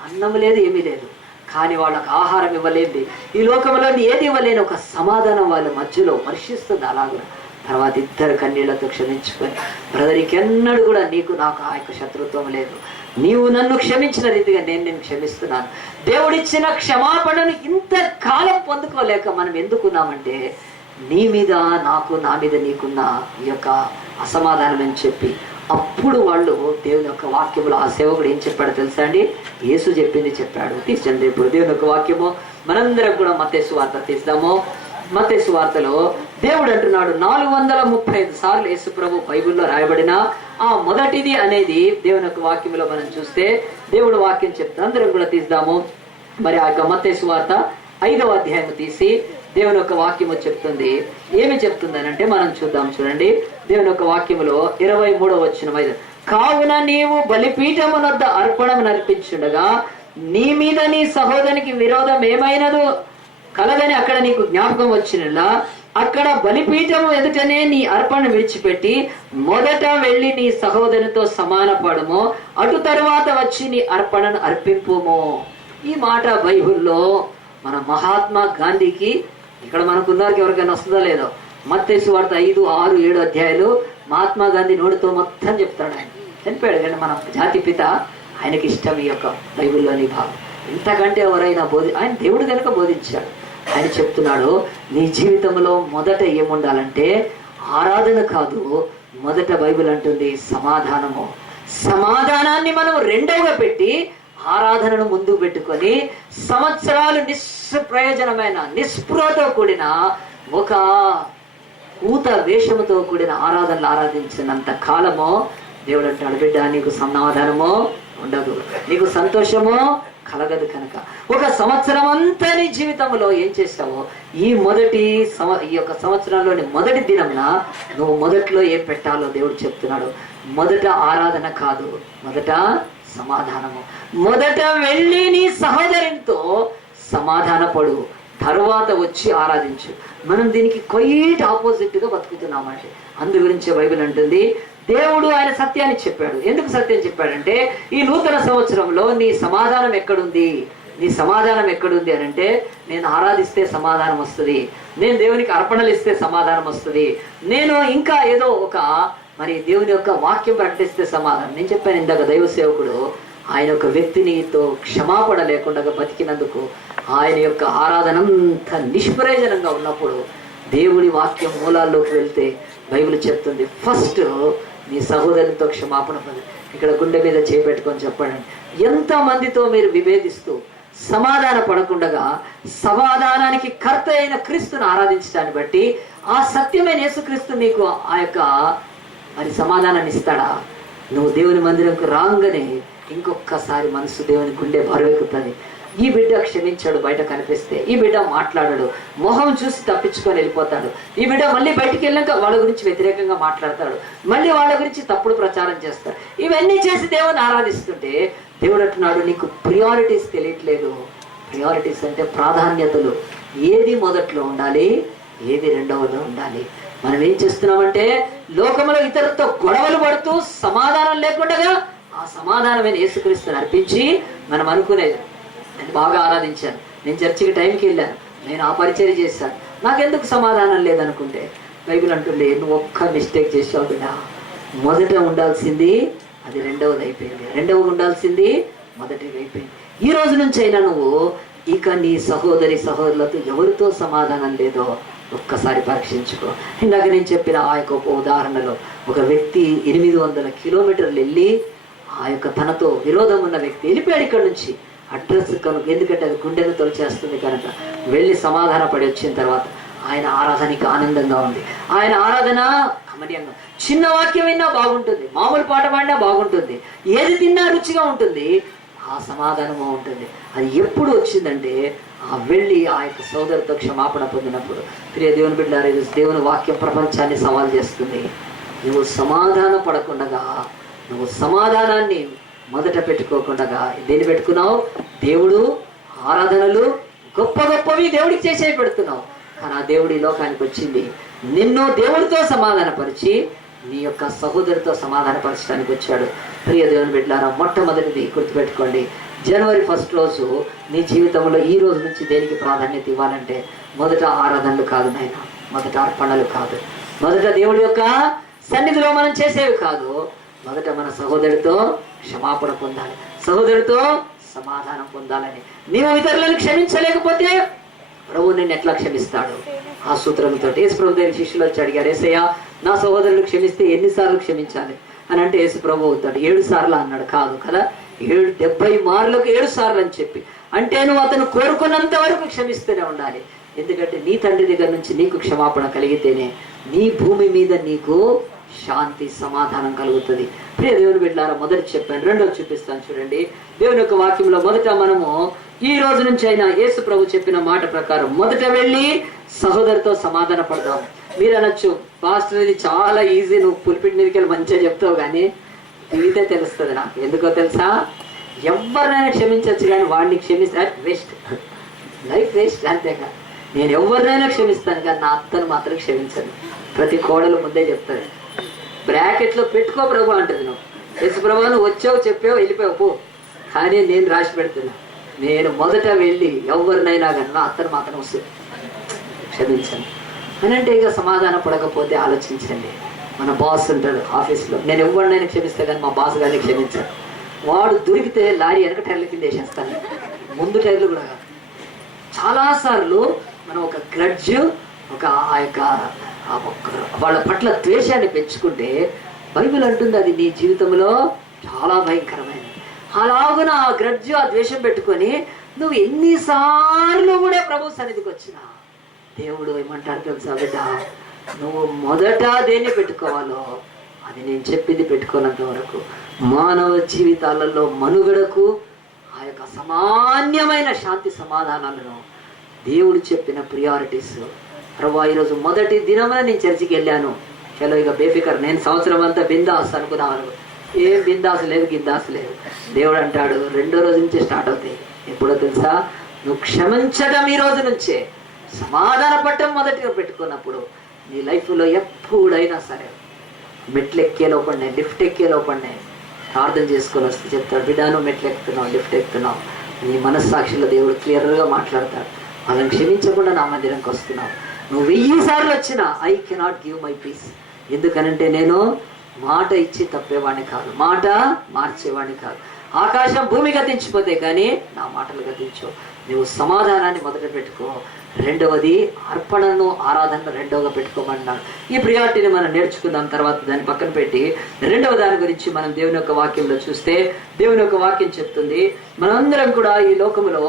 అన్నం లేదు, ఏమీ లేదు. కానీ వాళ్ళకి ఆహారం ఇవ్వలేంది, ఈ లోకంలో ఏది ఇవ్వలేని ఒక సమాధానం వాళ్ళ మధ్యలో వర్షిస్తుంది. అలాగే తర్వాత ఇద్దరు కన్నీళ్లతో క్షమించుకొని, బ్రదర్ ఇంకెన్నడూ కూడా నీకు నాకు ఆ యొక్క శత్రుత్వం లేదు, నీవు నన్ను క్షమించిన రీతిగా నేను క్షమిస్తున్నాను. దేవుడిచ్చిన క్షమాపణను ఇంతకాలం పొందుకోలేక మనం ఎందుకున్నామంటే నీ మీద నాకు, నా మీద నీకున్న ఈ యొక్క అసమాధానం అని చెప్పి అప్పుడు వాళ్ళు దేవుని యొక్క వాక్యములో ఆ సేవకుడు ఏం చెప్పాడు తెలుసా అండి? యేసు చెప్పింది చెప్పాడు. తీసండి ఇప్పుడు దేవుని యొక్క వాక్యము మనందరం కూడా మత్తయి సువార్త తీద్దాము. మత్తయి సువార్తలో దేవుడు అంటున్నాడు 435 సార్లు యేసు ప్రభు బైబిల్లో రాయబడిన ఆ మొదటిది అనేది దేవుని యొక్క వాక్యంలో మనం చూస్తే దేవుడు వాక్యం చెప్తా అందరం కూడా తీద్దాము. మరి ఆ యొక్క మత్తయి సువార్త 5వ అధ్యాయం తీసి దేవుని యొక్క వాక్యము చెప్తుంది. ఏమి చెప్తుంది అని అంటే మనం చూద్దాం. చూడండి దేవుని యొక్క వాక్యములో 23వ వచనం, కావున నీవు బలిపీఠమునొద్ద అర్పణము నర్పించుండగా నీ మీద నీ సహోదరునికి విరోధం ఏమైనదో కలదని అక్కడ నీకు జ్ఞాపకం వచ్చినలా అక్కడ బలిపీఠము ఎదుటనే నీ అర్పణ విడిచిపెట్టి మొదట వెళ్ళి నీ సహోదరునితో సమానపడము, అటు తరువాత వచ్చి నీ అర్పణను అర్పింపుము. ఈ మాట బైబిల్లో మన మహాత్మా గాంధీకి, ఇక్కడ మనకున్నవారికి ఎవరికైనా వస్తుందో లేదో, మత్తయి సువార్త 5, 6, 7 అధ్యాయాలు మహాత్మా గాంధీ నోటితో మొత్తం చెప్తాడు. ఆయన చనిపోయాడు కానీ మన జాతి పిత, ఆయనకి ఇష్టం ఈ యొక్క బైబిల్లోని భాగం. ఇంతకంటే ఎవరైనా ఆయన దేవుడు కనుక బోధించాడు. ఆయన చెప్తున్నాడు, నీ జీవితంలో మొదట ఏముండాలంటే ఆరాధన కాదు, మొదట బైబిల్ అంటుంది సమాధానము. సమాధానాన్ని మనం రెండవగా పెట్టి ఆరాధనను ముందుకు పెట్టుకొని సంవత్సరాలు నిష్ప్రయోజనమైన నిస్పృహతో కూడిన ఒక ఊత వేషముతో కూడిన ఆరాధనలు ఆరాధించినంత కాలము దేవుడు అంటాడు, బిడ్డ నీకు సమాధానమో ఉండదు, నీకు సంతోషమో కలగదు. కనుక ఒక సంవత్సరం అంతా నీ జీవితంలో ఏం చేస్తావో ఈ యొక్క సంవత్సరంలోని మొదటి దినమున నువ్వు మొదట్లో ఏం పెట్టాలో దేవుడు చెప్తున్నాడు. మొదట ఆరాధన కాదు, మొదట సమాధానము. మొదట వెళ్ళి నీ సహోదరునితో సమాధానపడు, తరువాత వచ్చి ఆరాధించు. మనం దీనికి క్వైట్ ఆపోజిట్ గా బతుకుతున్నామంటే అందు గురించి బైబిల్ అంటుంది, దేవుడు ఆయన సత్యాన్ని చెప్పాడు. ఎందుకు సత్యం చెప్పాడంటే ఈ నూతన సంవత్సరంలో నీ సమాధానం ఎక్కడుంది, నీ సమాధానం ఎక్కడుంది అని అంటే, నేను ఆరాధిస్తే సమాధానం వస్తుంది, నేను దేవునికి అర్పణలు ఇస్తే సమాధానం వస్తుంది, నేను ఇంకా ఏదో ఒక మరి దేవుని యొక్క వాక్యం ప్రకటిస్తే సమాధానం. నేను చెప్పాను ఇందాక, దైవ సేవకుడు ఆయన ఒక వ్యక్తినితో క్షమాపణ లేకుండా బతికినందుకు ఆయన యొక్క ఆరాధన అంత నిష్ప్రయోజనంగా ఉన్నప్పుడు దేవుని వాక్యం మూలాల్లోకి వెళ్తే బైబిల్ చెప్తుంది, ఫస్ట్ నీ సహోదరునితో క్షమాపణ పొంది. ఇక్కడ గుండె మీద చేపెట్టుకొని చెప్పండి, ఎంతమందితో మీరు విభేదిస్తూ సమాధాన పడకుండగా సమాధానానికి కర్త అయిన క్రీస్తును ఆరాధించడాన్ని బట్టి ఆ సత్యమైన యేసుక్రీస్తు నీకు ఆ యొక్క మరి సమాధానాన్ని ఇస్తాడా? నువ్వు దేవుని మందిరంకు రాగానే ఇంకొకసారి మనసు దేవుని గుండె బరువెక్కుతుంది. ఈ బిడ్డ క్షమించాడు, బయట కనిపిస్తే ఈ బిడ్డ మాట్లాడాడు, మొహం చూసి తప్పించుకొని వెళ్ళిపోతాడు, ఈ బిడ్డ మళ్ళీ బయటికి వెళ్ళాక వాళ్ళ గురించి వ్యతిరేకంగా మాట్లాడతాడు, మళ్ళీ వాళ్ళ గురించి తప్పుడు ప్రచారం చేస్తాడు. ఇవన్నీ చేసి దేవుని ఆరాధిస్తుంటే దేవుడు అంటున్నాడు, నీకు ప్రియారిటీస్ తెలియట్లేదు. ప్రియారిటీస్ అంటే ప్రాధాన్యతలు. ఏది మొదట్లో ఉండాలి, ఏది రెండవలో ఉండాలి. మనం ఏం చేస్తున్నామంటే లోకంలో ఇతరులతో గొడవలు పడుతూ సమాధానం లేకుండా ఆ సమాధానమైన యేసుక్రీస్తుని అర్పించి మనం అనుకునేది, నేను బాగా ఆరాధించాను, నేను చర్చికి టైంకి వెళ్ళాను, నేను ఆ పరిచయం చేశాను, నాకెందుకు సమాధానం లేదనుకుంటే బైబిల్ అంటుంది, నువ్వు ఒక్క మిస్టేక్ చేసావు బిడ్డ. మొదట ఉండాల్సింది అది రెండవది అయిపోయింది, రెండవది ఉండాల్సింది మొదటిది అయిపోయింది. ఈ రోజు నుంచి అయినా నువ్వు ఇక నీ సహోదరి సహోదరులతో ఎవరితో సమాధానం లేదో ఒక్కసారి పరీక్షించుకో. ఇందాక నేను చెప్పిన ఆ యొక్క ఉదాహరణలో ఒక వ్యక్తి 800 కిలోమీటర్లు వెళ్ళి ఆ యొక్క తనతో విరోధం ఉన్న వ్యక్తి వెళ్ళిపోయాడు ఇక్కడ నుంచి. అడ్రస్ కనుక, ఎందుకంటే అది గుండెను తొలిచేస్తుంది కనుక వెళ్ళి సమాధాన పడి వచ్చిన తర్వాత ఆయన ఆరాధనకి ఆనందంగా ఉంది. ఆయన ఆరాధన కమనీయంగా, చిన్న వాక్యం విన్నా బాగుంటుంది, మామూలు పాట పాడినా బాగుంటుంది, ఏది తిన్నా రుచిగా ఉంటుంది, ఆ సమాధానము ఉంటుంది. అది ఎప్పుడు వచ్చిందంటే ఆ వెళ్ళి ఆ యొక్క సోదరుతో క్షమాపణ పొందినప్పుడు. ప్రియ దేవుని బిడ్డలారా, దేవుని వాక్యం ప్రపంచాన్ని సవాల్ చేస్తుంది. నువ్వు సమాధాన పడకుండా, నువ్వు సమాధానాన్ని మొదట పెట్టుకోకుండా దేన్ని పెట్టుకున్నావు? దేవుడు ఆరాధనలు గొప్ప గొప్పవి దేవుడికి చేసే పెడుతున్నావు. కానీ ఆ దేవుడి లోకానికి వచ్చింది నిన్ను దేవుడితో సమాధానపరిచి నీ యొక్క సహోదరితో సమాధానపరచడానికి వచ్చాడు. ప్రియ దేవుని బిడ్డలారా, మొట్టమొదటిది గుర్తుపెట్టుకోండి, జనవరి 1 రోజు నీ జీవితంలో ఈ రోజు నుంచి దేనికి ప్రాధాన్యత ఇవ్వాలంటే మొదట ఆరాధనలు కాదు నాయన, మొదట అర్పణలు కాదు, మొదట దేవుడి యొక్క సన్నిధిలో మనం చేసేవి కాదు, మొదట మన సహోదరితో క్షమాపణ పొందాలి, సహోదరితో సమాధానం పొందాలని. నీవు ఇతరులను క్షమించలేకపోతే ప్రభు నిన్ను ఎట్లా క్షమిస్తాడు? ఆ సూత్రంతో యేసు ప్రభు దగ్గర శిష్యులు వచ్చి అడిగారు, యేసయ్య నా సహోదరులు క్షమిస్తే ఎన్నిసార్లు క్షమించాలి అని అంటే యేసు ప్రభు అవుతాడు 7 సార్లు అన్నాడు. కాదు కదా, 70 మార్లకు 7 సార్లు అని చెప్పి అంటే నువ్వు అతను కోరుకున్నంత వరకు క్షమిస్తూనే ఉండాలి. ఎందుకంటే నీ తండ్రి దగ్గర నుంచి నీకు క్షమాపణ కలిగితేనే నీ భూమి మీద నీకు శాంతి సమాధానం కలుగుతుంది. ప్రియ దేవుని బిడ్డలారా, మొదటి చెప్పాను, రెండోది చూపిస్తాను చూడండి. దేవుని యొక్క వాక్యంలో మొదట మనము ఈ రోజు నుంచి అయినా యేసు ప్రభు చెప్పిన మాట ప్రకారం మొదట వెళ్ళి సహోదరితో సమాధాన పడదాం. మీరు అనొచ్చు, పాస్టర్ ఇది చాలా ఈజీ, నువ్వు పులిపిటి మీదకి వెళ్ళి మంచిగా చెప్తావు, కానీ ఇదే తెలుస్తుంది నాకు. ఎందుకో తెలుసా? ఎవరినైనా క్షమించవచ్చు, కానీ వాడిని క్షమిస్తే వేస్ట్, లైఫ్ వేస్ట్. అంతేగా, నేను ఎవరినైనా క్షమిస్తాను, కానీ నా అత్తను మాత్రం క్షమించను. ప్రతి కోడలు ముందే చెప్తాడు, బ్రాకెట్లో పెట్టుకో ప్రభు అంటుంది. నువ్వు యేసు ప్రభు నువ్వు వచ్చావు, చెప్పావు, వెళ్ళిపోయావు పో, కానీ నేను రాసి పెడుతున్నా, నేను మొదట వెళ్ళి ఎవరినైనా కానీ నా అత్తను మాత్రం వస్తుంది క్షమించను అని అంటే ఇక సమాధాన పడకపోతే ఆలోచించండి. మన బాస్ ఉంటాడు ఆఫీస్లో, నేను ఎవరినైనా క్షమిస్తే కానీ మా బాస్ గారిని క్షమించాను. వాడు దొరికితే లారీ వెనక టైర్ల కింద వేసేస్తాను, ముందు టైర్లు కూడా. చాలాసార్లు మనం ఒక గ్రడ్జ్, ఒక ఆ యొక్క వాళ్ళ పట్ల ద్వేషాన్ని పెంచుకుంటే బైబిల్ అంటుంది అది నీ జీవితంలో చాలా భయంకరమైనది. అలాగున ఆ గ్రడ్జ్, ఆ ద్వేషం పెట్టుకొని నువ్వు ఎన్నిసార్లు కూడా ప్రభు సన్నిధికి వచ్చినా దేవుడు ఏమంటాడు తెలుసా బిడ్డ, నువ్వు మొదట దేన్ని పెట్టుకోవాలో అది నేను చెప్పింది పెట్టుకున్నంత వరకు మానవ జీవితాలలో మనుగడకు ఆ యొక్క సామాన్యమైన శాంతి సమాధానాలను దేవుడు చెప్పిన ప్రియారిటీస్. ప్రభా ఈరోజు మొదటి దినమున నేను చర్చికి వెళ్ళాను, చలో ఇక బేఫికర్, నేను సంవత్సరం అంతా బిందాస్ అనుకున్నాను. ఏం బిందాసు లేదు, గిద్దాసు లేదు. దేవుడు అంటాడు 2వ రోజు నుంచే స్టార్ట్ అవుతాయి. ఎప్పుడో తెలుసా? నువ్వు క్షమించడం ఈ రోజు నుంచే, సమాధాన పడటం మొదటిగా పెట్టుకున్నప్పుడు నీ లైఫ్లో ఎప్పుడైనా సరే మెట్లు ఎక్కే లోపడినాయి, లిఫ్ట్ ఎక్కే లోపడినాయి. ప్రార్థన చేసుకొని వస్తే చెప్తాడు, బిడ్డ నువ్వు మెట్లు ఎక్కుతున్నావు, లిఫ్ట్ ఎక్కుతున్నావు, నీ మనస్సాక్షిలో దేవుడు క్లియర్గా మాట్లాడతాడు. వాళ్ళని క్షమించకుండా నా మందిరంకి వస్తున్నావు, నువ్వు 1000 సార్లు వచ్చినా I cannot give my peace. ఎందుకనంటే నేను మాట ఇచ్చి తప్పేవాడిని కాదు, మాట మార్చేవాడిని కాదు. ఆకాశం భూమి గతించిపోతే కానీ నా మాటలు గతించు. నువ్వు సమాధానాన్ని మొదట పెట్టుకో, రెండవది అర్పణను ఆరాధనను రెండవగా పెట్టుకోమన్నాడు. ఈ ప్రియారిటీని మనం నేర్చుకున్నాం. తర్వాత దాన్ని పక్కన పెట్టి రెండవ దాని గురించి మనం దేవుని యొక్క వాక్యంలో చూస్తే, దేవుని యొక్క వాక్యం చెప్తుంది మనందరం కూడా ఈ లోకంలో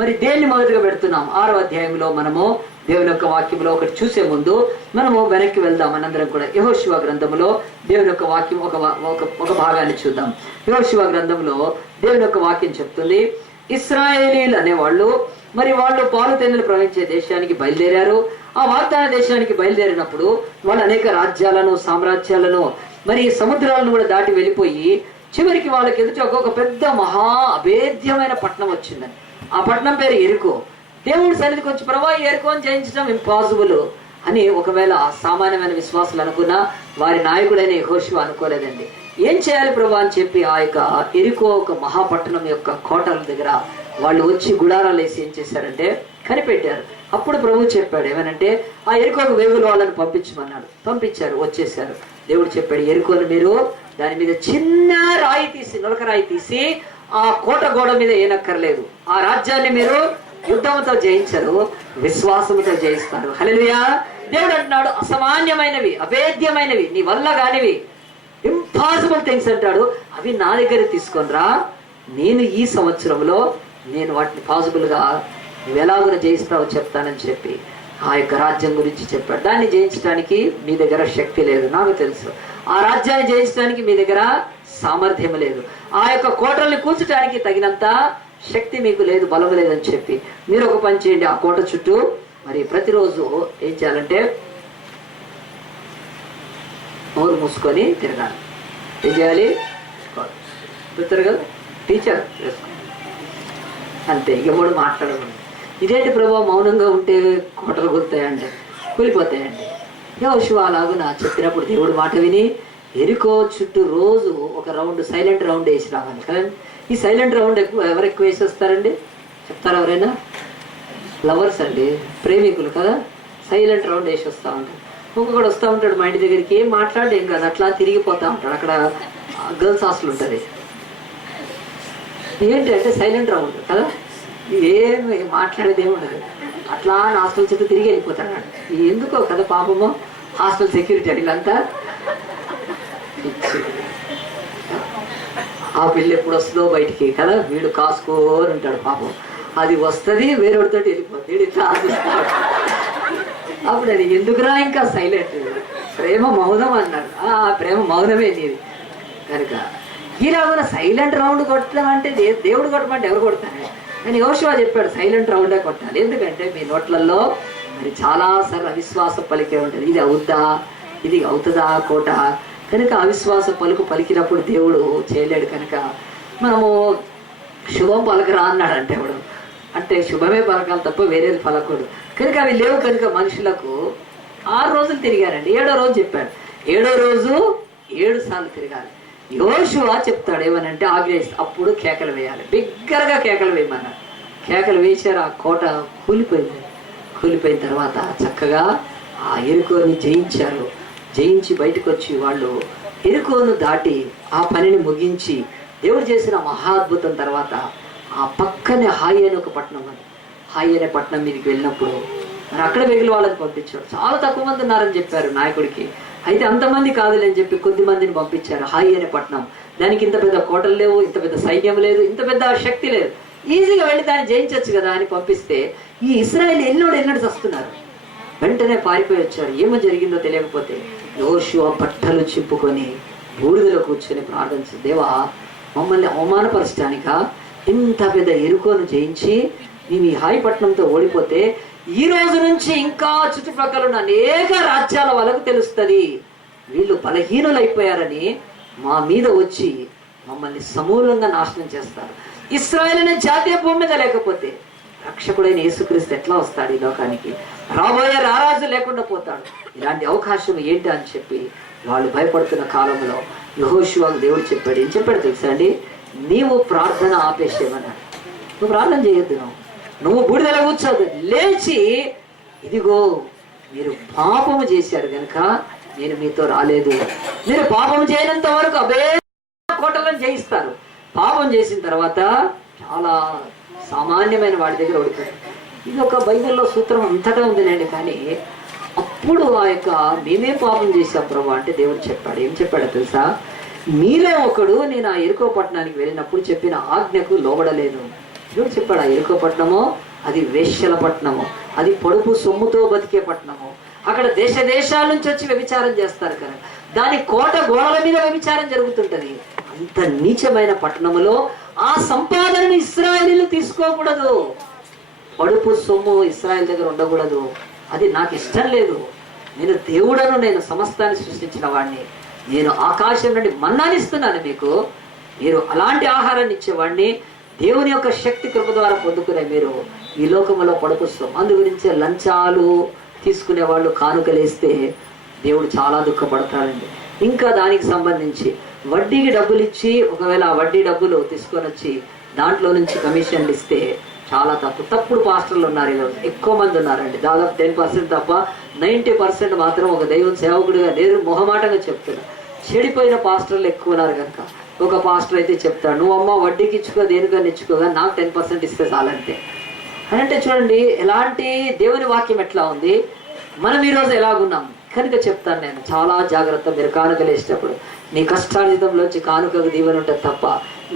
మరి దేన్ని మొదటిగా పెడుతున్నాం. 6వ అధ్యాయంలో మనము దేవుని యొక్క వాక్యంలో ఒకటి చూసే ముందు మనము వెనక్కి వెళ్దాం. మనందరం కూడా యెహోషువ గ్రంథంలో దేవుని యొక్క వాక్యం ఒక భాగాన్ని చూద్దాం. యెహోషువ గ్రంథంలో దేవుని యొక్క వాక్యం చెప్తుంది, ఇశ్రాయేలీలు అనేవాళ్ళు మరి వాళ్ళు పాలు తేనెలు ప్రవహించే దేశానికి బయలుదేరారు. ఆ వాగ్దాన దేశానికి బయలుదేరినప్పుడు వాళ్ళు అనేక రాజ్యాలను, సామ్రాజ్యాలను, మరి సముద్రాలను కూడా దాటి వెళ్ళిపోయి చివరికి వాళ్ళకి ఎదుట ఒక పెద్ద మహా అభేద్యమైన పట్టణం వచ్చిందని. ఆ పట్టణం పేరు ఎరికో. దేవుడి సన్నిధికి వచ్చి ప్రభా ఎరికోని జయించడం ఇంపాసిబుల్ అని ఒకవేళ సామాన్యమైన విశ్వాసులు అనుకున్నా, వారి నాయకుడైన యెహోషువ అనుకోలేదండి. ఏం చేయాలి ప్రభా అని చెప్పి ఆ యొక్క ఎరికో ఒక మహాపట్టణం యొక్క కోటల దగ్గర వాళ్ళు వచ్చి గుడారాలు వేసి ఏం చేశారంటే కనిపెట్టారు. అప్పుడు ప్రభు చెప్పాడు ఏమనంటే, ఆ ఎరికోకు వేగుల వాళ్ళని పంపించమన్నాడు. పంపించారు, వచ్చేసారు. దేవుడు చెప్పాడు, ఎరికోను మీరు దాని మీద చిన్న రాయి తీసి, నొలక రాయి తీసి ఆ కోట గోడ మీద ఏనక్కర్లేదు. ఆ రాజ్యాన్ని మీరు యుద్ధంతో జయించరు, విశ్వాసంతో జయిస్తారు. హల్లెలూయా. దేవుడు అంటున్నాడు, అసామాన్యమైనవి, అభేద్యమైనవి, నీ వల్ల కానివి, ఇంపాసిబుల్ థింగ్స్ అంటాడు, అవి నా దగ్గర తీసుకొనిరా. నేను ఈ సంవత్సరంలో నేను వాటిని పాసిబుల్గా నువ్వు ఎలాగో జయిస్తావో చెప్తానని చెప్పి ఆ యొక్క రాజ్యం గురించి చెప్పాడు. దాన్ని జయించడానికి మీ దగ్గర శక్తి లేదు, నాకు తెలుసు. ఆ రాజ్యాన్ని జయించడానికి మీ దగ్గర సామర్థ్యం లేదు. ఆ యొక్క కోటల్ని కూల్చడానికి తగినంత శక్తి మీకు లేదు, బలం లేదని చెప్పి మీరు ఒక పని చేయండి, ఆ కోట చుట్టూ మరి ప్రతిరోజు ఏం చేయాలంటే నోరు మూసుకొని తిరగాలి. ఏం చేయాలి? చెప్తారు కదా టీచర్, అంతే, ఇక మూడు మాట్లాడకూడదు. ఇదేంటి ప్రభావ మౌనంగా ఉంటే కోటలు కూలుతాయండి, కూలిపోతాయండి. యెహోషువ అలాగున చెప్పినప్పుడు దేవుడు మాట విని ఎరికో చుట్టూ రోజు ఒక రౌండ్, సైలెంట్ రౌండ్ వేసి రావాలి కదండి. ఈ సైలెంట్ రౌండ్ ఎవరు ఎక్కువ వేసి వస్తారండి చెప్తారా ఎవరైనా? లవర్స్ అండి, ప్రేమికులు కదా, సైలెంట్ రౌండ్ వేసి వస్తూ ఉంటారు. ఇంకొకడు వస్తూ ఉంటాడు మా ఇంటి దగ్గరికి, ఏం మాట్లాడేం కాదు, అట్లా తిరిగిపోతూ ఉంటాడు. అక్కడ గర్ల్స్ హాస్టల్ ఉంటుంది. ఏంటి అంటే సైలెంట్ రౌండ్ కదా, ఏమి మాట్లాడేది ఏమి ఉండదు. అట్లా హాస్టల్ చుట్టూ తిరిగి వెళ్ళిపోతాడు. ఎందుకో కదా పాపము, హాస్టల్ సెక్యూరిటీ వీళ్ళంతా. ఆ పిల్ల ఎప్పుడు వస్తుందో బయటికి కదా, వీడు కాసుకోని ఉంటాడు పాపం. అది వస్తుంది, వేరేవాడితో వెళ్ళిపోతుంది, ఇట్లా ఆశిస్తాడు. అప్పుడు అది ఎందుకురా ఇంకా సైలెంట్, ప్రేమ మౌనం అన్నాడు. ఆ ప్రేమ మౌనమే నీది కనుక ఈరోజున సైలెంట్ రౌండ్ కొట్టమంటే దేవుడు కొట్టమంటే ఎవరు కొడతారు? నేను యెహోషువ చెప్పాడు సైలెంట్ రౌండే కొట్టాలి. ఎందుకంటే మీ నోట్లలో మరి చాలాసార్లు అవిశ్వాసం పలికే ఉంటుంది. ఇది అవుద్దా, ఇది అవుతుందా కోట కనుక అవిశ్వాస పలుకు పలికినప్పుడు దేవుడు చేయలేడు. కనుక మనము శుభం పలకరా అన్నాడు. అంటే ఎవడు అంటే శుభమే పలకాలి తప్ప వేరేది పలకూడదు. కనుక అవి లేవు. కనుక మనుషులకు 6 రోజులు తిరిగారండి. 7వ రోజు చెప్పాడు, 7వ రోజు 7 సార్లు తిరగాలి. యెహోషువ చెప్తాడు ఏమనంటే ఆగ్రహిస్తే అప్పుడు కేకలు వేయాలి, బిగ్గరగా కేకలు వేయమన్నాడు. కేకలు వేశారు, ఆ కోట కూలిపోయింది. కూలిపోయిన తర్వాత చక్కగా ఆ ఎరికోని జయించారు. జయించి బయటకు వచ్చి వాళ్ళు ఎరికోను దాటి ఆ పనిని ముగించి దేవుడు చేసిన మహాద్భుతం తర్వాత ఆ పక్కనే హాయి అనే ఒక పట్టణం ఉంది. హాయి అనే పట్టణం మీదకి వెళ్ళినప్పుడు మరి అక్కడ మిగిలిన వాళ్ళని పంపించాడు. చాలా తక్కువ మంది ఉన్నారని చెప్పారు నాయకుడికి. అయితే అంతమంది కాదులే అని చెప్పి కొద్ది మందిని పంపించారు. హాయి అనే పట్టణం, దానికి ఇంత పెద్ద కోటలు లేవు, ఇంత పెద్ద సైన్యం లేదు, ఇంత పెద్ద శక్తి లేదు, ఈజీగా వెళ్ళి దాన్ని జయించవచ్చు కదా అని పంపిస్తే ఈ ఇశ్రాయేలు ఎన్నోడు వస్తున్నారు. వెంటనే పారిపోయి వచ్చారు. ఏమో జరిగిందో తెలియకపోతే యెహోషువ బట్టలు చింపుకొని బూడిదలో కూర్చొని ప్రార్థించారు, దేవా మమ్మల్ని అవమానపరచడానిక ఇంత పెద్ద ఎరుకోను జయించి మేము ఈ హాయి పట్టణంతో ఓడిపోతే ఈ రోజు నుంచి ఇంకా చుట్టుపక్కల ఉన్న అనేక రాజ్యాల వాళ్ళకు తెలుస్తుంది వీళ్ళు బలహీనులైపోయారని, మా మీద వచ్చి మమ్మల్ని సమూలంగా నాశనం చేస్తారు. ఇశ్రాయేలు అనే జాతీయ భూమి మీద లేకపోతే రక్షకుడైన యేసుక్రీస్తు ఎట్లా వస్తాడు ఈ లోకానికి? రాబోయే రారాజు లేకుండా పోతాడు. ఇలాంటి అవకాశం ఏంటి అని చెప్పి వాళ్ళు భయపడుతున్న కాలంలో యెహోషువకు దేవుడు చెప్పాడు. ఏం చెప్పాడు తెలుసా అండి? నీవు ప్రార్థన ఆపేసేయమన్నాడు. నువ్వు ప్రార్థన చేయొద్దు, నువ్వు బూడిదలో కూర్చోద్దు, లేచి ఇదిగో మీరు పాపము చేశారు కనుక నేను మీతో రాలేదు. మీరు పాపం చేయనంత వరకు అబే కోటలను జయిస్తారు. పాపం చేసిన తర్వాత చాలా సామాన్యమైన వాడి దగ్గర ఓడిపోయారు. ఇది ఒక బైబిల్లో సూత్రం అంతటా ఉందిలేండి. కానీ అప్పుడు ఆ యొక్క మేమే పాపం చేశాం ప్రభు అంటే దేవుడు చెప్పాడు. ఏం చెప్పాడో తెలుసా? మీరే ఒకడు నేను ఆ ఎరుకో పట్టణానికి వెళ్ళినప్పుడు చెప్పిన ఆజ్ఞకు లోబడలేదు. దేవుడు చెప్పాడు, ఆ ఎరుకో పట్టణము అది వేశ్యల పట్టణము, అది పొడుపు సొమ్ముతో బతికే పట్టణము. అక్కడ దేశ దేశాల నుంచి వచ్చి వ్యభిచారం చేస్తారు కదా, దాని కోట గోడల మీద వ్యభిచారం జరుగుతుంటది. అంత నీచమైన పట్టణములో ఆ సంపాదనను ఇశ్రాయేలీయులు తీసుకోకూడదు. పొడుపు సొమ్ము ఇశ్రాయేల్ దగ్గర ఉండకూడదు. అది నాకు ఇష్టం లేదు. నేను దేవుడను, నేను సమస్తాన్ని సృష్టించిన వాడిని, నేను ఆకాశం నుండి మన్నానిస్తున్నాను మీకు, మీరు అలాంటి ఆహారాన్ని ఇచ్చేవాడిని, దేవుని యొక్క శక్తి కృప ద్వారా పొందుకునే మీరు ఈ లోకంలో పడుకొస్తాం. అందు గురించే లంచాలు తీసుకునే వాళ్ళు కానుకలేస్తే దేవుడు చాలా దుఃఖపడతాడండి. ఇంకా దానికి సంబంధించి వడ్డీకి డబ్బులు ఇచ్చి ఒకవేళ ఆ వడ్డీ డబ్బులు తీసుకొని వచ్చి దాంట్లో నుంచి కమిషన్లు ఇస్తే చాలా తప్పుడు పాస్టర్లు ఉన్నారు ఈరోజు. ఎక్కువ మంది ఉన్నారండి. దాదాపు 10% తప్ప 90% మాత్రం ఒక దైవ సేవకుడిగా నేను మొహమాటంగా చెప్తున్నా. చెడిపోయిన పాస్టర్లు ఎక్కువ ఉన్నారు కనుక ఒక పాస్టర్ అయితే చెప్తాడు, నువ్వు అమ్మ వడ్డీకి ఇచ్చుకో, దేనికన్నా ఇచ్చుకోగా, నాకు 10% ఇస్తే చాలంటే అని. అంటే చూడండి ఎలాంటి దేవుని వాక్యం ఎట్లా ఉంది, మనం ఈరోజు ఎలాగున్నాం కనుక చెప్తాను నేను. చాలా జాగ్రత్త. మీరు కానుకలు వేసేటప్పుడు నీ కష్టార్జితంలోంచి కానుకకు దీవెన ఉంటుంది తప్ప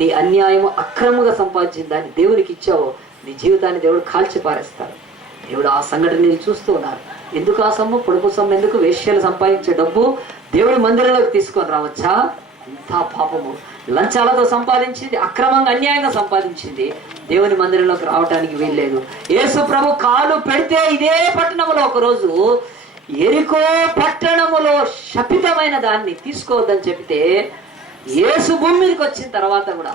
నీ అన్యాయము అక్రమంగా సంపాదించిన దాన్ని దేవునికి ఇచ్చావో నీ జీవితాన్ని దేవుడు కాల్చి పారేస్తాడు. దేవుడు ఆ సంఘటన చూస్తూ ఉన్నారు. ఎందుకు ఆ సొమ్ము, పొడుపు సొమ్ము ఎందుకు? వేశ్యలు సంపాదించే డబ్బు దేవుడి మందిరంలోకి తీసుకొని రావచ్చా? అంతా పాపము. లంచాలతో సంపాదించింది, అక్రమంగా అన్యాయంగా సంపాదించింది దేవుని మందిరంలోకి రావడానికి వీల్లేదు. యేసు ప్రభు కాలు పెడితే ఇదే పట్టణంలో ఒకరోజు ఎరికో పట్టణములో శపితమైన దాన్ని తీసుకోవద్దని చెప్తే యేసు భూమి మీదకి వచ్చిన తర్వాత కూడా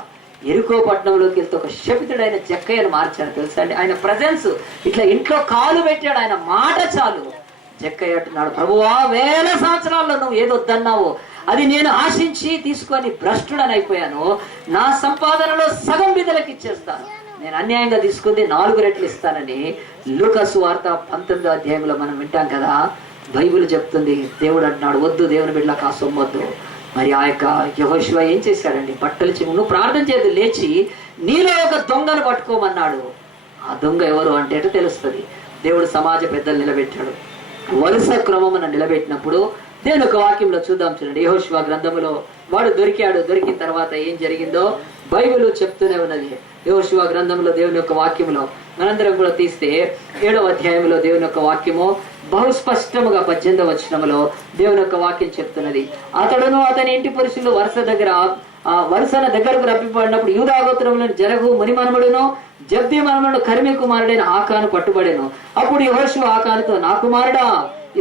ఎరికో పట్టణంలోకి వెళ్తే ఒక శపితుడైన జక్కయ్యను మార్చాడు తెలుసా అండి. ఆయన ప్రజెన్స్ ఇట్లా ఇంట్లో కాలు పెట్టాడు, ఆయన మాట చాలు. జక్కయ్య అంటున్నాడు, ప్రభువా 1000 సంవత్సరాల్లో నువ్వు ఏదొద్దన్నావో అది నేను ఆశించి తీసుకొని భ్రష్టుడని అయిపోయాను. నా సంపాదనలో సగం బిడ్డలకు ఇచ్చేస్తాను, నేను అన్యాయంగా తీసుకుంది 4 రెట్లు ఇస్తానని లూకా సువార్త 19వ అధ్యాయంలో మనం వింటాం కదా. బైబిల్ చెప్తుంది, దేవుడు అంటున్నాడు వద్దు, దేవుని బిడ్డలకు ఆ సొమ్మొద్దు. మరి ఆ యొక్క యెహోషువ ఏం చేశాడండి? బట్టలు నువ్వు ప్రార్థన చేయదు, లేచి నీలో ఒక దొంగను పట్టుకోమన్నాడు. ఆ దొంగ ఎవరు అంటే తెలుస్తుంది. దేవుడు సమాజ పెద్దలు నిలబెట్టాడు. వరుస క్రమమున నిలబెట్టినప్పుడు దేవుని ఒక వాక్యంలో చూద్దాం. చూడండి, యెహోషువ గ్రంథములో వాడు దొరికాడు. దొరికిన తర్వాత ఏం జరిగిందో బైబిల్ చెప్తూనే ఉన్నది. యెహోషువ గ్రంథంలో దేవుని యొక్క వాక్యంలో మనందరం కూడా తీస్తే 7వ అధ్యాయంలో దేవుని యొక్క వాక్యము బహుస్పష్టముగా 18వ వచనములో దేవుని యొక్క వాక్యం చెప్తున్నది. అతడును అతని ఇంటి పురుషులు వరుసన దగ్గరకు రప్పిపడినప్పుడు యూదా గోత్రములను జరగు మునిమనుమడును జబ్ది మనముడు కర్మి కుమారుడైన ఆకాను పట్టుబడెను. అప్పుడు యెహోషువ ఆకానుతో, నా కుమారుడా,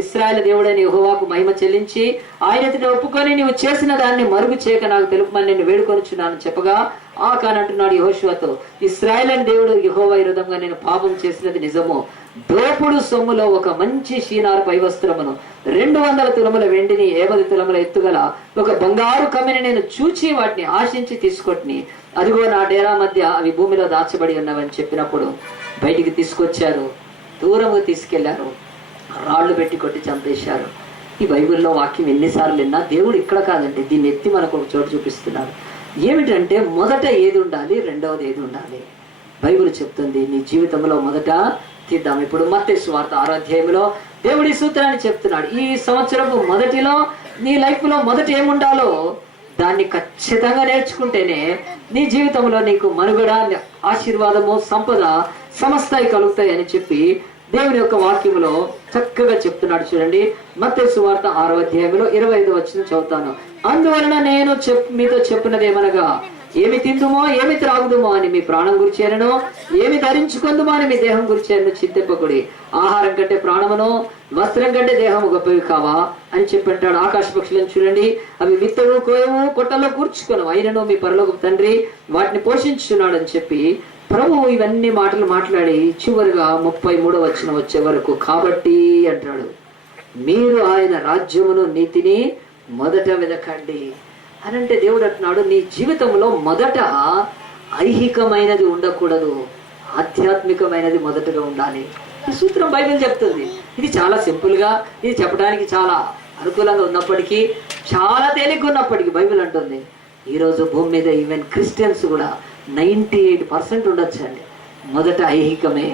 ఇశ్రాయేలు దేవుడైన యెహోవాకు మహిమ చెల్లించి ఆయన ఎదుట ఒప్పుకొని నీవు చేసిన దాన్ని మరుగు చేయక నాకు తెలుపమని నేను వేడుకొనుచున్నాను చెప్పగా ఆకాను అంటున్నాడు యెహోషువతో, ఇశ్రాయేలు అని దేవుడు యెహోవా విరోధంగా నేను పాపం చేసినది నిజము. దోపుడు సొమ్ములో ఒక మంచి షీనారు పై వస్త్రమును 200 తులముల వెండిని 50 తులముల ఎత్తుగల ఒక బంగారు కమ్మిని నేను చూచి వాటిని ఆశించి తీసుకొట్టిని. అదిగో నా డేరా మధ్య అవి భూమిలో దాచబడి ఉన్నవని చెప్పినప్పుడు బయటికి తీసుకొచ్చారు, దూరంగా తీసుకెళ్లారు, రాళ్లు పెట్టి కొట్టి చంపేశారు. ఈ బైబిల్లో వాక్యం ఎన్నిసార్లు విన్నా దేవుడు ఇక్కడ కాదండి, దీన్ని ఎత్తి మనకు ఒక చోటు చూపిస్తున్నారు. ఏమిటంటే మొదట ఏది ఉండాలి, రెండవది ఏది ఉండాలి. బైబిల్ చెప్తుంది నీ జీవితంలో మొదట తీద్దాం. ఇప్పుడు మత్తయి సువార్త 6వ అధ్యాయంలో దేవుడి సూత్రాన్ని చెప్తున్నాడు. ఈ సంవత్సరపు మొదటిలో నీ లైఫ్ లో మొదట ఏముండాలో దాన్ని ఖచ్చితంగా నేర్చుకుంటేనే నీ జీవితంలో నీకు మనుగడ, ఆశీర్వాదము, సంపద సమస్తాయి కలుగుతాయి అని చెప్పి దేవుని యొక్క వాక్యములో చక్కగా చెప్తున్నాడు. చూడండి, మత్తయి సువార్త 6వ అధ్యాయంలో 25వ వచనం చదువుతాను. అందువలన నేను మీతో చెప్పినదేమనగా, ఏమి తిందుమో ఏమి త్రాగుదుమో అని మీ ప్రాణం గురిచేనను, ఏమి ధరించుకుందుమో అని మీ దేహం గురిచేనను చింతింపకుడి. ఆహారం కంటే ప్రాణమును, వస్త్రం కంటే దేహము గొప్పవి కావా అని చెప్పంటాడు. ఆకాశ పక్షులను చూడండి, అవి విత్తవు, కోయవు, కొట్టలో కూర్చుకొను, అయినను మీ పరలోకపు తండ్రి వాటిని పోషించున్నాడు అని చెప్పి ప్రభువు ఇవన్నీ మాటలు మాట్లాడి చివరిగా 33వ వచనం వచ్చే వరకు కాబట్టి అంటాడు, మీరు ఆయన రాజ్యమును నీతిని మొదట వెదకండి అని అంటే దేవుడు అంటున్నాడు, నీ జీవితంలో మొదట ఐహికమైనది ఉండకూడదు, ఆధ్యాత్మికమైనది మొదటగా ఉండాలి. ఈ సూత్రం బైబిల్ చెప్తుంది. ఇది చాలా సింపుల్గా, ఇది చెప్పడానికి చాలా అనుకూలంగా ఉన్నప్పటికీ, చాలా తేలిగ్గా ఉన్నప్పటికీ బైబిల్ అంటుంది ఈరోజు భూమి మీద ఈవెన్ క్రిస్టియన్స్ కూడా 98% ఉండొచ్చు అండి. మొదట ఐహికమే,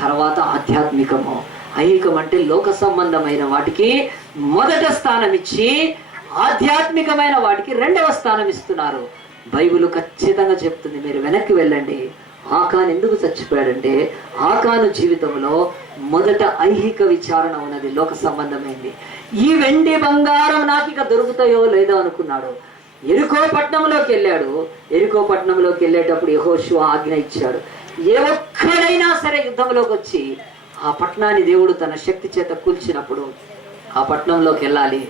తర్వాత ఆధ్యాత్మికము. ఐహికం అంటే లోక సంబంధమైన వాటికి మొదట స్థానం ఇచ్చి ఆధ్యాత్మికమైన వాటికి రెండవ స్థానం ఇస్తున్నారు. బైబిల్ ఖచ్చితంగా చెప్తుంది. మీరు వెనక్కి వెళ్ళండి. ఆకాను ఎందుకు చచ్చిపోయాడంటే ఆకాను జీవితంలో మొదట ఐహిక విచారణ ఉన్నది, లోక సంబంధమైంది. ఈ వెండి బంగారం నాకు ఇక దొరుకుతాయో లేదో అనుకున్నాడు. ఎరికో పట్టణంలోకి వెళ్ళాడు. ఎరికో పట్టణంలోకి వెళ్ళేటప్పుడు యెహోషువ ఆజ్ఞ ఇచ్చాడు, ఏ ఒక్కడైనా సరే యుద్ధంలోకి వచ్చి ఆ పట్టణాన్ని దేవుడు తన శక్తి చేత కూల్చినప్పుడు ఆ పట్టణంలోకి వెళ్ళాలి.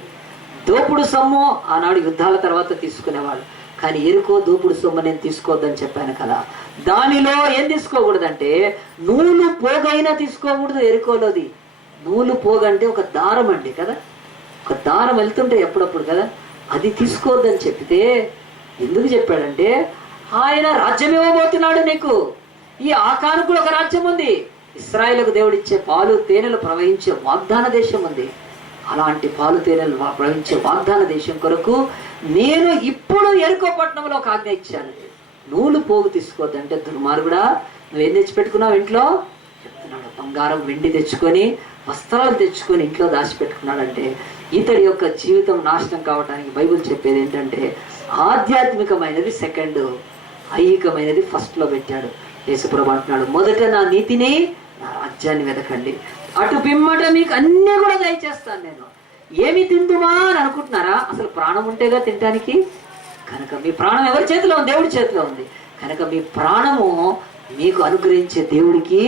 దోపుడు సొమ్ము ఆనాడు యుద్ధాల తర్వాత తీసుకునేవాళ్ళు, కానీ ఎరుకో దోపుడు సొమ్ము నేను తీసుకోవద్దని చెప్పాను కదా. దానిలో ఏం తీసుకోకూడదంటే నూలు పోగైనా తీసుకోకూడదు. ఎరుకోలోది నూలు పోగంటే ఒక దారం అండి కదా, ఒక దారం వెళ్తుంటే ఎప్పుడప్పుడు కదా, అది తీసుకోవద్దని చెప్తే ఎందుకు చెప్పాడంటే ఆయన రాజ్యం ఇవ్వబోతున్నాడు నీకు. ఈ ఆకాను కూడా ఒక రాజ్యం ఉంది. ఇశ్రాయేలుకు దేవుడిచ్చే పాలు తేనెలు ప్రవహించే వాగ్దాన దేశం ఉంది. అలాంటి పాలు తేనెలు ప్రవహించే వాగ్దాన దేశం కొరకు నేను ఇప్పుడు ఎరుకో పట్టణంలో ఒక ఆజ్ఞ ఇచ్చాను, నూలు పోగు తీసుకోవద్దంటే దుర్మార్గుడా నువ్వేం తెచ్చిపెట్టుకున్నావు ఇంట్లో చెప్తున్నాడు. బంగారం వెండి తెచ్చుకొని వస్త్రాలు తెచ్చుకొని ఇంట్లో దాచిపెట్టుకున్నాడంటే ఇతడి యొక్క జీవితం నాశనం కావడానికి బైబిల్ చెప్పేది ఏంటంటే ఆధ్యాత్మికమైనది సెకండ్, ఐహికమైనది ఫస్ట్ లో పెట్టాడు. యేసుప్రభు అంటున్నాడు, మొదట నా నీతిని నా రాజ్యాన్ని వెతకండి, అటు పిమ్మట మీకు అన్నీ కూడా దయచేస్తాను నేను. ఏమి తిందుమా అని అనుకుంటున్నారా? అసలు ప్రాణం ఉంటేగా తినడానికి. కనుక మీ ప్రాణం ఎవరి చేతిలో ఉంది? దేవుడి చేతిలో ఉంది. కనుక మీ ప్రాణము మీకు అనుగ్రహించే దేవుడికి,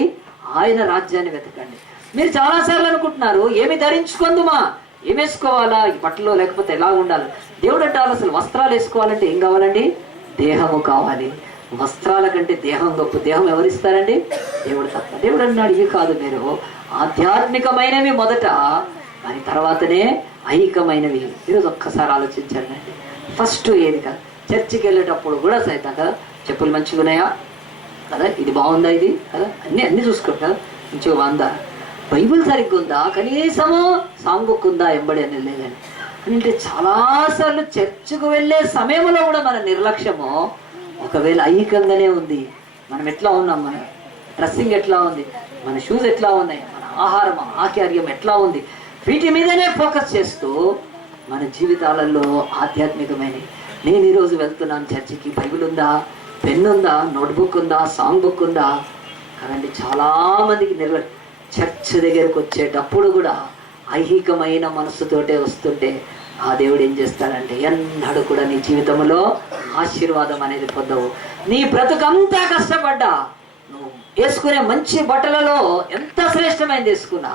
ఆయన రాజ్యాన్ని వెతకండి. మీరు చాలాసార్లు అనుకుంటున్నారు ఏమి ధరించుకుందుమా, ఏం వేసుకోవాలా ఈ బట్టలో, లేకపోతే ఎలా ఉండాలి. దేవుడు అంటారు అసలు వస్త్రాలు వేసుకోవాలంటే ఏం కావాలండి? దేహము కావాలి. వస్త్రాల కంటే దేహం గొప్ప. దేహం ఎవరిస్తారండి? దేవుడు తప్ప. దేవుడు అన్నాడు ఇవి కాదు, మీరు ఆధ్యాత్మికమైనవి మొదట, దాని తర్వాతనే ఐహికమైనవి. ఈరోజు ఒక్కసారి ఆలోచించండి. ఫస్ట్ ఏది కదా, చర్చికి వెళ్ళేటప్పుడు కూడా సైతం కదా, చెప్పులు మంచిగా ఉన్నాయా కదా, ఇది బాగుందా, ఇది కదా, అన్ని చూసుకోరు కదా, మంచిగా బాగుందా, బైబిల్ సరిగ్గా ఉందా, కనీసము సాంగ్ బుక్ ఉందా ఎంబడి అని లేదని అంటే చాలాసార్లు చర్చకు వెళ్ళే సమయంలో కూడా మన నిర్లక్ష్యము ఒకవేళ ఐహికంగానే ఉంది. మనం ఎట్లా ఉన్నాం, మన డ్రెస్సింగ్ ఎట్లా ఉంది, మన షూస్ ఎట్లా ఉన్నాయి, మన ఆహారం ఆహార్యం ఎట్లా ఉంది, వీటి మీదనే ఫోకస్ చేస్తూ మన జీవితాలలో ఆధ్యాత్మికమైన నేను ఈరోజు వెళ్తున్నాను చర్చికి, బైబిల్ ఉందా, పెన్ ఉందా, నోట్బుక్ ఉందా, సాంగ్ బుక్ ఉందా కదండి. చాలామందికి చర్చ్ దగ్గరకు వచ్చేటప్పుడు కూడా ఐహికమైన మనస్సుతోటే వస్తుంటే ఆ దేవుడు ఏం చేస్తాడంటే ఎన్నడూ కూడా నీ జీవితంలో ఆశీర్వాదం అనేది పొందవు. నీ బ్రతుకంతా కష్టపడ్డా, నువ్వు వేసుకునే మంచి బట్టలలో ఎంత శ్రేష్టమైనది వేసుకున్నా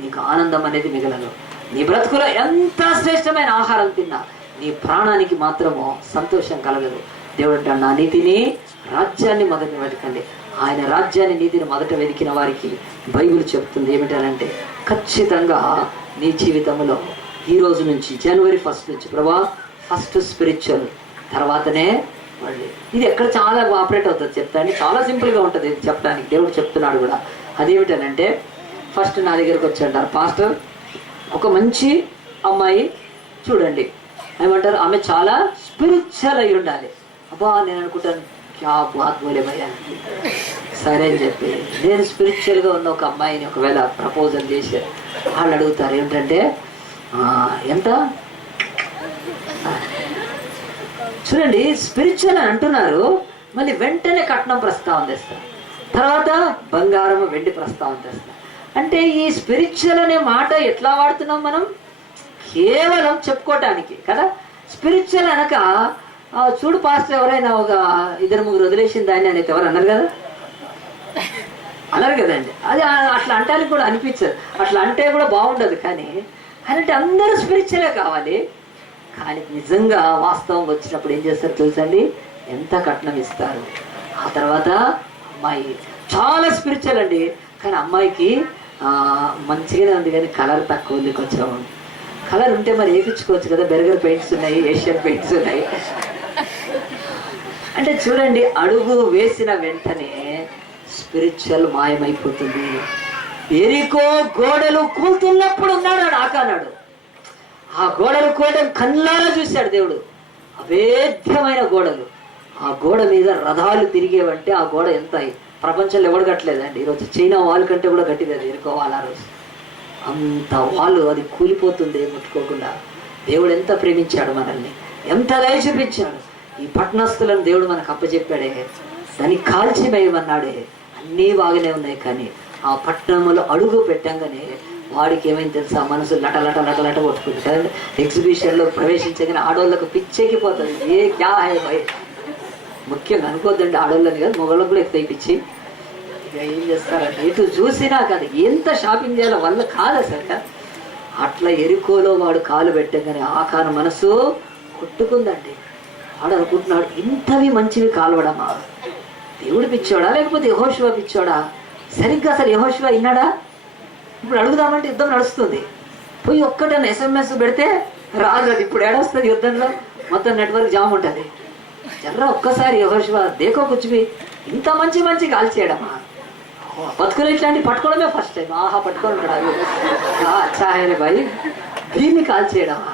నీకు ఆనందం అనేది మిగలదు. నీ బ్రతుకులో ఎంత శ్రేష్టమైన ఆహారం తిన్నా నీ ప్రాణానికి మాత్రము సంతోషం కలగదు. దేవుడు అంటాడు నా నీతిని రాజ్యాన్ని మొదట వెతకండి. ఆయన రాజ్యాన్ని నీతిని మొదట వెతికిన వారికి బైబిల్ చెప్తుంది ఏమిటనంటే ఖచ్చితంగా నీ జీవితంలో ఈ రోజు నుంచి జనవరి 1 నుంచి ప్రభా ఫస్ట్ స్పిరిచువల్, తర్వాతనే మళ్ళీ ఇది ఎక్కడ చాలా ఆపరేట్ అవుతుంది చెప్తాను. చాలా సింపుల్గా ఉంటుంది ఇది చెప్పడానికి. దేవుడు చెప్తున్నాడు కూడా అదేమిటనంటే ఫస్ట్ నా దగ్గరకు వచ్చి అంటారు పాస్టర్ ఒక మంచి అమ్మాయి చూడండి ఏమంటారు, ఆమె చాలా స్పిరిచువల్ అయి ఉండాలి. అబ్బా నేను అనుకుంటాను క్యా బాత్ బోలే భయ్యా, సరే అని చెప్పి నేను స్పిరిచువల్గా ఉన్న ఒక అమ్మాయిని ఒకవేళ ప్రపోజల్ చేసి వాళ్ళు అడుగుతారు ఏమిటంటే ఎంత చూడండి స్పిరిచువల్ అని అంటున్నారు, మళ్ళీ వెంటనే కట్నం ప్రస్తావన తెస్తారు, తర్వాత బంగారం వెండి ప్రస్తావన తెస్తారు. అంటే ఈ స్పిరిచువల్ అనే మాట ఎట్లా వాడుతున్నాం మనం? కేవలం చెప్పుకోవటానికి కదా. స్పిరిచువల్ అనక చూడు పాస్టర్ ఎవరైనా ఒక 2-3 వదిలేసిన దాన్ని అనేది ఎవరు అన్నారు కదా, అన్నారు కదండి. అది అట్లా అంటానికి కూడా అనిపించదు, అట్లా అంటే కూడా బాగుండదు. కానీ అంటే అందరూ స్పిరిచువలే కావాలి. కానీ నిజంగా వాస్తవం వచ్చినప్పుడు ఏం చేస్తారు తెలుసండి, ఎంత కట్నం ఇస్తారు. ఆ తర్వాత అమ్మాయి చాలా స్పిరిచువల్ అండి, కానీ అమ్మాయికి మంచిగానే ఉంది కానీ కలర్ తక్కువ ఉంది కొంచెం. కలర్ ఉంటే మరి వేయించుకోవచ్చు కదా, బెర్గర్ పెయింట్స్ ఉన్నాయి, ఏషియన్ పెయింట్స్ ఉన్నాయి. అంటే చూడండి, అడుగు వేసిన వెంటనే స్పిరిచువల్ మాయమైపోతుంది. ఎరికో గోడలు కూలుతున్నప్పుడు ఉన్నాడు ఆకానాడు. ఆ గోడలు కూలడం కళ్ళారా చూశాడు దేవుడు. అవేద్యమైన గోడలు, ఆ గోడ మీద రథాలు తిరిగేవంటే ఆ గోడ ఎంత ప్రపంచంలో ఎవడు కట్టలేదండి. ఈరోజు చైనా వాల్ కంటే కూడా గట్టిది అది, ఎరుకో వాల్. ఆ రోజు అంత వాళ్ళు, అది కూలిపోతుంది ముట్టుకోకుండా. దేవుడు ఎంత ప్రేమించాడు మనల్ని, ఎంత దయ చూపించాడు. ఈ పట్టణస్థులను దేవుడు మనకు అప్పచెప్పాడే, దాన్ని కాల్చివేయమన్నాడే. అన్నీ బాగానే ఉన్నాయి, కానీ ఆ పట్టణంలో అడుగు పెట్టంగానే వాడికి ఏమైంది తెలుసా, మనసు లట లట లట లట కొట్టుకుంది కదండి. ఎగ్జిబిషన్లో ప్రవేశించగానే ఆడవాళ్ళకు పిచ్చెక్కిపోతుంది. ఏ క్యా హై భయ్, ముఖ్యంగా అనుకోద్దండి ఆడవాళ్ళని కాదు, మొగళ్ళకు కూడా ఎక్కువ పిచ్చి. ఇక ఏం చేస్తారంటే ఎటు చూసినా కాదు, ఎంత షాపింగ్ చేయాలో వల్ల కాదు అసలు. అట్లా ఎరుకోలో వాడు కాలు పెట్టగానే ఆకాన మనసు కొట్టుకుందండి. వాడు అనుకుంటున్నాడు, ఇంతవి మంచివి కాలవడమా, దేవుడు పిచ్చోడా లేకపోతే యెహోషువ పిచ్చోడా? సరిగ్గా అసలు యెహోషువ విన్నాడా? ఇప్పుడు అడుగుదామంటే యుద్ధం నడుస్తుంది, పోయి ఒక్కటన్నా SMS పెడితే రాదు. అది ఇప్పుడు ఏడొస్తుంది యుద్ధంలో, మొత్తం నెట్వర్క్ జామ్ ఉంటుంది. జర్రా ఒక్కసారి యెహోషువ దేకో కూర్చువి, ఇంత మంచి మంచి కాల్ చేయడమా, బతుకులు ఇట్లాంటి పట్టుకోవడమే ఫస్ట్ టైం. ఆహా పట్టుకొని ఉంటాడు, అచ్చాయని భయ్, దీన్ని కాల్ చేయడమా.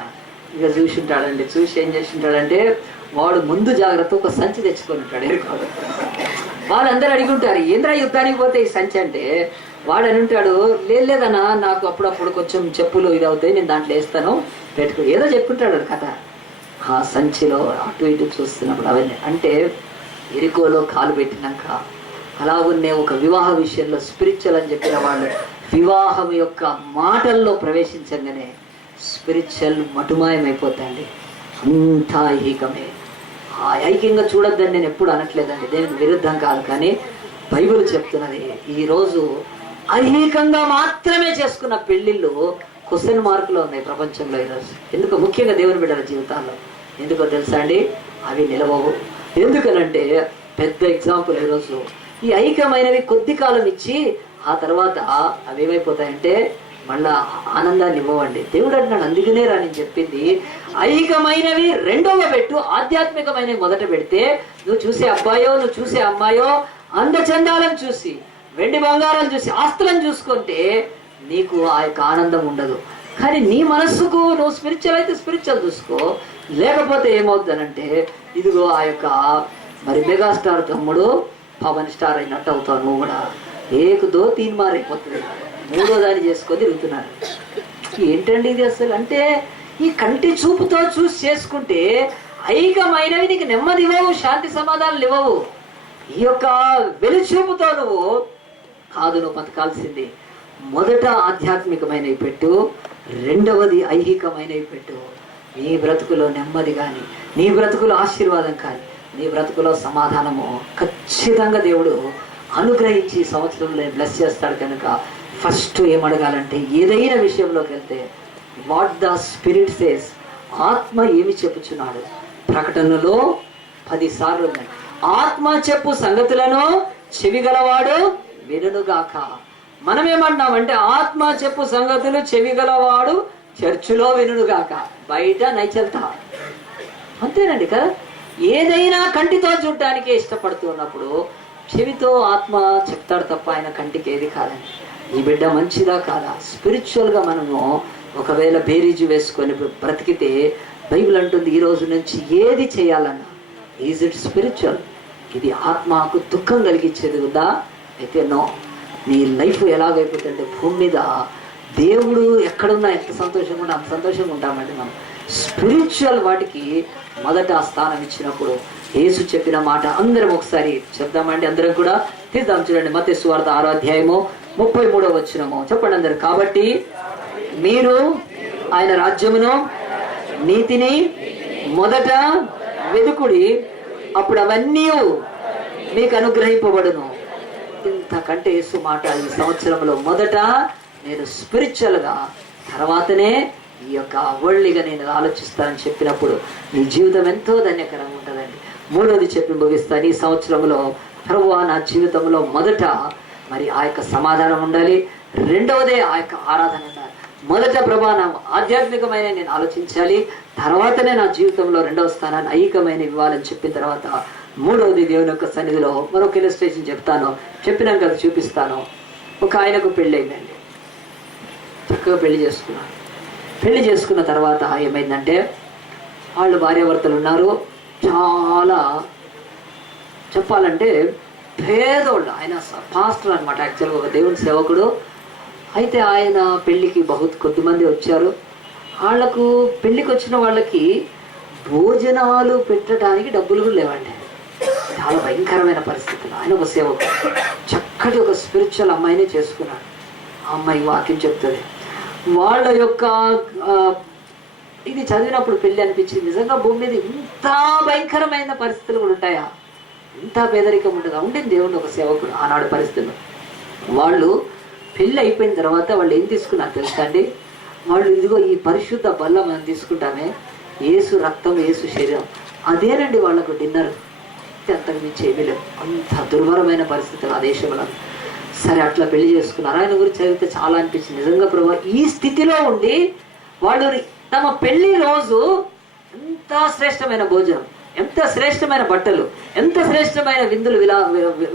ఇక చూసి ఉంటాడండి. చూసి ఏం చేసి ఉంటాడంటే, వాడు ముందు జాగ్రత్త ఒక సంచి తెచ్చుకొని ఉంటాడు ఎరుకోడు. వాళ్ళందరూ అడిగి ఉంటారు, ఏంద్రా యుద్ధానికి పోతే ఈ సంచి అంటే, వాడు అని ఉంటాడు, లేదన్నా నాకు అప్పుడప్పుడు కొంచెం చెప్పులు ఇది అవుతాయి, నేను దాంట్లో వేస్తాను పెట్టుకో, ఏదో చెప్పుకుంటాడు కథ. ఆ సంచిలో అటు ఇటు చూస్తున్నప్పుడు అవన్నీ అంటే ఎరుకోలో కాలు పెట్టినాక అలా ఉన్నే ఒక వివాహ విషయంలో స్పిరిచువల్ అని చెప్పిన వాళ్ళు వివాహం యొక్క మాటల్లో ప్రవేశించగానే స్పిరిచువల్ మటుమాయమైపోతాయండి. అంతా ఐహికమే. ఆ ఐక్యంగా చూడొద్దని నేను ఎప్పుడు అనట్లేదండి, దేనికి విరుద్ధం కాదు, కానీ బైబిల్ చెప్తున్నది ఈరోజు ఐహికంగా మాత్రమే చేసుకున్న పెళ్లిళ్ళు క్వశ్చన్ మార్కులో ఉన్నాయి ప్రపంచంలో ఈరోజు. ఎందుకు? ముఖ్యంగా దేవుని బిడ్డల జీవితాల్లో. ఎందుకో తెలుసా అండి, అవి నిలవవు. ఎందుకనంటే పెద్ద ఎగ్జాంపుల్, ఈరోజు ఈ ఐక్యమైనవి కొద్ది కాలం ఇచ్చి ఆ తర్వాత అవి ఏమైపోతాయంటే మళ్ళా ఆనందాన్ని ఇవ్వండి. దేవుడు అంటున్నాడు, అందుకనే రా నేను చెప్పింది, ఐహికమైనవి రెండవ పెట్టు, ఆధ్యాత్మికమైనవి మొదట పెడితే నువ్వు చూసే అబ్బాయో నువ్వు చూసే అమ్మాయో అందచందాలను చూసి వెండి బంగారం చూసి ఆస్తులను చూసుకుంటే నీకు ఆ యొక్క ఆనందం ఉండదు. కానీ నీ మనస్సుకు నువ్వు స్పిరిచువల్ అయితే స్పిరిచువల్ చూసుకో, లేకపోతే ఏమవుతుందనంటే ఇదిగో ఆ యొక్క మరి మెగాస్టార్ తమ్ముడు పవన్ స్టార్ అయినట్టు అవుతావు. నువ్వు కూడా ఏకుదో తీన్మారైపోతుంది, మూడో దాన్ని చేసుకొని తిరుగుతున్నారు. ఏంటండి ఇది అసలు అంటే, ఈ కంటి చూపుతో చూసి చేసుకుంటే ఐహికమైనవి నీకు నెమ్మది ఇవ్వవు, శాంతి సమాధానాలు ఇవ్వవు. ఈ యొక్క వెలుచూపుతో నువ్వు కాదు నువ్వు బతకాల్సింది. మొదట ఆధ్యాత్మికమైనవి పెట్టు, రెండవది ఐహికమైనవి పెట్టు. నీ బ్రతుకులో నెమ్మది కానీ, నీ బ్రతుకులో ఆశీర్వాదం కానీ, నీ బ్రతుకులో సమాధానము ఖచ్చితంగా దేవుడు అనుగ్రహించి సంవత్సరంలో బ్లెస్ చేస్తాడు. కనుక ఫస్ట్ ఏమడగాలంటే, ఏదైనా విషయంలోకి వెళ్తే వాట్ ద స్పిరిట్ సేస్, ఆత్మ ఏమి చెప్పుచున్నాడు. ప్రకటనలో 10 సార్లు ఉన్నాయి, ఆత్మ చెప్పు సంగతులను చెవిగలవాడు వినుగాక. మనం ఏమంటున్నామంటే, ఆత్మ చెప్పు సంగతులు చెవిగలవాడు చర్చిలో వినుగాక, బయట నైచల్తా. అంతేనండి కదా. ఏదైనా కంటితో చూడటానికి ఇష్టపడుతూ ఉన్నప్పుడు చెవితో ఆత్మ చెప్తాడు తప్ప ఆయన కంటికి ఏది కాదండి. ఈ బిడ్డ మంచిదా కాదా, స్పిరిచువల్గా మనము ఒకవేళ బేరీజు వేసుకొని బ్రతికితే బైబిల్ అంటుంది, ఈ రోజు నుంచి ఏది చేయాలన్నా ఈజ్ ఇట్ స్పిరిచువల్, ఇది ఆత్మకు దుఃఖం కలిగించేది కదా అయితే నో. నీ లైఫ్ ఎలాగైపోతుందంటే, భూమి మీద దేవుడు ఎక్కడున్నా ఎంత సంతోషంగా ఉన్నా అంత సంతోషంగా ఉంటామండి. మనం స్పిరిచువల్ వాటికి మొదట స్థానం ఇచ్చినప్పుడు యేసు చెప్పిన మాట అందరం ఒకసారి చెప్దామండి, అందరం కూడా తీద్దాం. చూడండి, మత్తయి సువార్త 6వ అధ్యాయము 33వ వచనము చెప్పండి అందరు. కాబట్టి మీరు ఆయన రాజ్యమును నీతిని మొదట వెదుకుడి, అప్పుడు అవన్నీ మీకు అనుగ్రహింపబడును. ఇంతకంటే యేసు మాట ఈ సంవత్సరంలో మొదట నేను స్పిరిచువల్గా, తర్వాతనే ఈ యొక్క వరల్డ్లీగా నేను ఆలోచిస్తానని చెప్పినప్పుడు నీ జీవితం ఎంతో ధన్యకరంగా ఉంటుందండి. మూడోది చెప్పి ముగిస్తాను, ఈ సంవత్సరంలో ప్రభువా నా జీవితంలో మొదట మరి ఆ యొక్క సమాధానం ఉండాలి, రెండవదే ఆ యొక్క ఆరాధన ఉండాలి. మొదట ప్రభా నా ఆధ్యాత్మికమైన నేను ఆలోచించాలి, తర్వాతనే నా జీవితంలో రెండవ స్థానాన్ని ఐహికమైన ఇవ్వాలని చెప్పిన తర్వాత మూడవది దేవుని యొక్క సన్నిధిలో మరొక ఇలస్ట్రేషన్ చెప్తాను, చెప్పినాక అది చూపిస్తాను. ఒక ఆయనకు పెళ్ళయిందండి, చక్కగా పెళ్లి చేసుకున్నాను. పెళ్లి చేసుకున్న తర్వాత ఏమైందంటే వాళ్ళు భార్యాభర్తలు ఉన్నారు, చాలా చెప్పాలంటే పేదోళ్ళు. ఆయన పాస్టర్ అనమాట, యాక్చువల్గా ఒక దేవుని సేవకుడు. అయితే ఆయన పెళ్ళికి కొద్దిమంది వచ్చారు. వాళ్లకు పెళ్ళికి వచ్చిన వాళ్ళకి భోజనాలు పెట్టడానికి డబ్బులు కూడా లేవండి. చాలా భయంకరమైన పరిస్థితులు. ఆయన ఒక సేవకుడు, చక్కటి ఒక స్పిరిచువల్ అమ్మాయిని చేసుకున్నాడు. ఆ అమ్మాయి వాక్యం చెప్తుంది. వాళ్ళ యొక్క ఇది చదివినప్పుడు పెళ్ళి అనిపించింది, నిజంగా భూమి మీద ఇంత భయంకరమైన పరిస్థితులు కూడా ఉంటాయా, ఇంత పేదరికం ఉంటుందా? ఉండింది దేవుడు ఒక సేవకుడు ఆనాడు పరిస్థితుల్లో. వాళ్ళు పెళ్ళి అయిపోయిన తర్వాత వాళ్ళు ఏం తీసుకున్నారు తెలుసా అండి? వాళ్ళు ఇదిగో ఈ పరిశుద్ధ బల్ల మనం తీసుకుంటామే, యేసు రక్తం యేసు శరీరం, అదేనండి వాళ్ళకు డిన్నర్. అంతకు మించి ఏమీ లేవు. అంత దుర్భరమైన పరిస్థితులు ఆ దేశంలో. సరే అట్లా పెళ్లి చేసుకున్నారు. ఆయన గురించి చదివితే చాలా అనిపించింది, నిజంగా ప్రభు ఈ స్థితిలో ఉండి వాళ్ళు తమ పెళ్లి రోజు ఎంత శ్రేష్టమైన భోజనం, ఎంత శ్రేష్టమైన బట్టలు, ఎంత శ్రేష్టమైన విందులు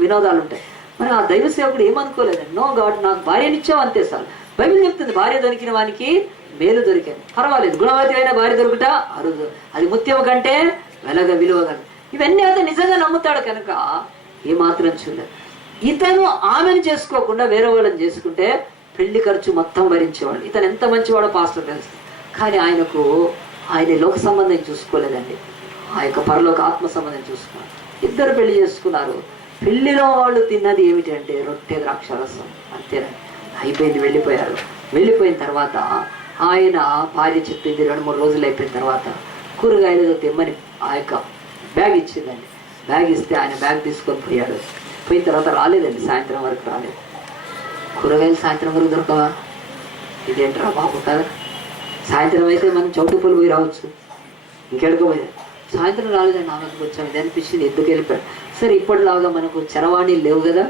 వినోదాలు ఉంటాయి. మరి ఆ దైవ సేవకుడు ఏమనుకోలేదండి, నో గాడ్ నాకు భార్యనిచ్చావు అంతే సార్. బైబిల్ చెప్తుంది భార్య దొరికిన వానికి మేలు దొరికాను, పర్వాలేదు, గుణవతి అయిన భార్య దొరుకుట అరుదు, అది ముత్యం కంటే వెలగ విలువగా. ఇవన్నీ అయితే నిజంగా నమ్ముతాడు కనుక ఏమాత్రం చూడలేదు. ఇతను ఆమెను చేసుకోకుండా వేరే వాళ్ళని చేసుకుంటే పెళ్లి ఖర్చు మొత్తం భరించేవాడు. ఇతను ఎంత మంచివాడో పాస్టర్ తెలుసు. కానీ ఆయన లోక సంబంధం చూసుకోలేదండి, ఆ యొక్క పరలోక ఆత్మ సంబంధం చూసుకున్నారు. ఇద్దరు పెళ్లి చేసుకున్నారు. పెళ్లిలో వాళ్ళు తిన్నది ఏమిటంటే రొట్టె ద్రాక్షరసం, అంతేనండి. అయిపోయింది, వెళ్ళిపోయారు. వెళ్ళిపోయిన తర్వాత ఆయన భార్య చెప్పింది, 2-3 రోజులు అయిపోయిన తర్వాత కూరగాయలు తెమ్మని ఆ యొక్క బ్యాగ్ ఇచ్చిందండి. బ్యాగ్ ఇస్తే ఆయన బ్యాగ్ తీసుకొని పోయాడు. పోయిన తర్వాత రాలేదండి, సాయంత్రం వరకు రాలేదు. కూరగాయలు సాయంత్రం వరకు దొరకవా, ఇదేంట్రా బాబు కదా. సాయంత్రం అయితే మనం చౌటుపల్లి పోయి రావచ్చు, ఇంకెడుకోపోయా. సాయంత్రం రాలేదండి, ఆమెకు వచ్చాము. ఇది అనిపించింది, ఎందుకు వెళ్ళిపోయాడు. సరే ఇప్పటిలాగా మనకు చరవాణీలు లేవు కదా.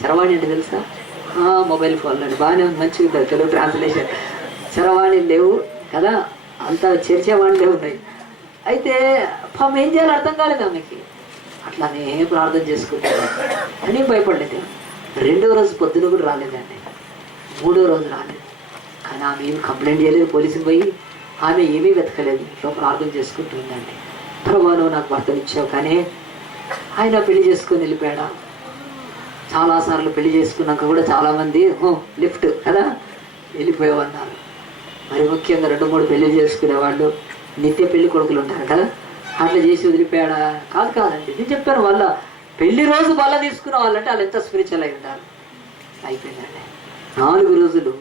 చరవాణి అంటే తెలుసా? మొబైల్ ఫోన్లో అండి, బాగానే ఉంది, మంచిగా ఉంటుంది తెలుగు ట్రాన్స్లేషన్. చరవాణీలు లేవు కదా, అంతా చర్చవాణిలే ఉన్నాయి. అయితే పాపం ఏం చేయాలో అర్థం కాలేదు ఆమెకి. అట్లానే ప్రార్థన చేసుకుంటారు అని భయపడలేదు. 2వ రోజు పొద్దున కూడా రాలేదండి, 3వ రోజు రాలేదు. కానీ ఆమె ఏమి కంప్లైంట్ చేయలేదు, పోలీసులు పోయి ఆమె ఏమీ వెతకలేదు, ఇంట్లో ప్రార్థన చేసుకుంటుందండి. ప్రభువా నువ్వు నాకు భర్తనిచ్చావు. కానీ ఆయన పెళ్లి చేసుకొని వెళ్ళిపోయాడా. చాలాసార్లు పెళ్లి చేసుకున్నాక కూడా చాలామంది లిఫ్ట్ కదా వెళ్ళిపోయామన్నారు. మరి ముఖ్యంగా 2-3 పెళ్లి చేసుకునేవాళ్ళు నిత్య పెళ్లి కొడుకులు ఉంటారు కదా, అట్లా చేసి వదిలిపోయాడా? కాదండి, నేను చెప్పాను. వాళ్ళ పెళ్లి రోజు బల్ల తీసుకున్న వాళ్ళంటే వాళ్ళు ఎంత స్పిరిచువల్ అయి ఉంటారు. అయిపోయిందండి. 4 రోజులు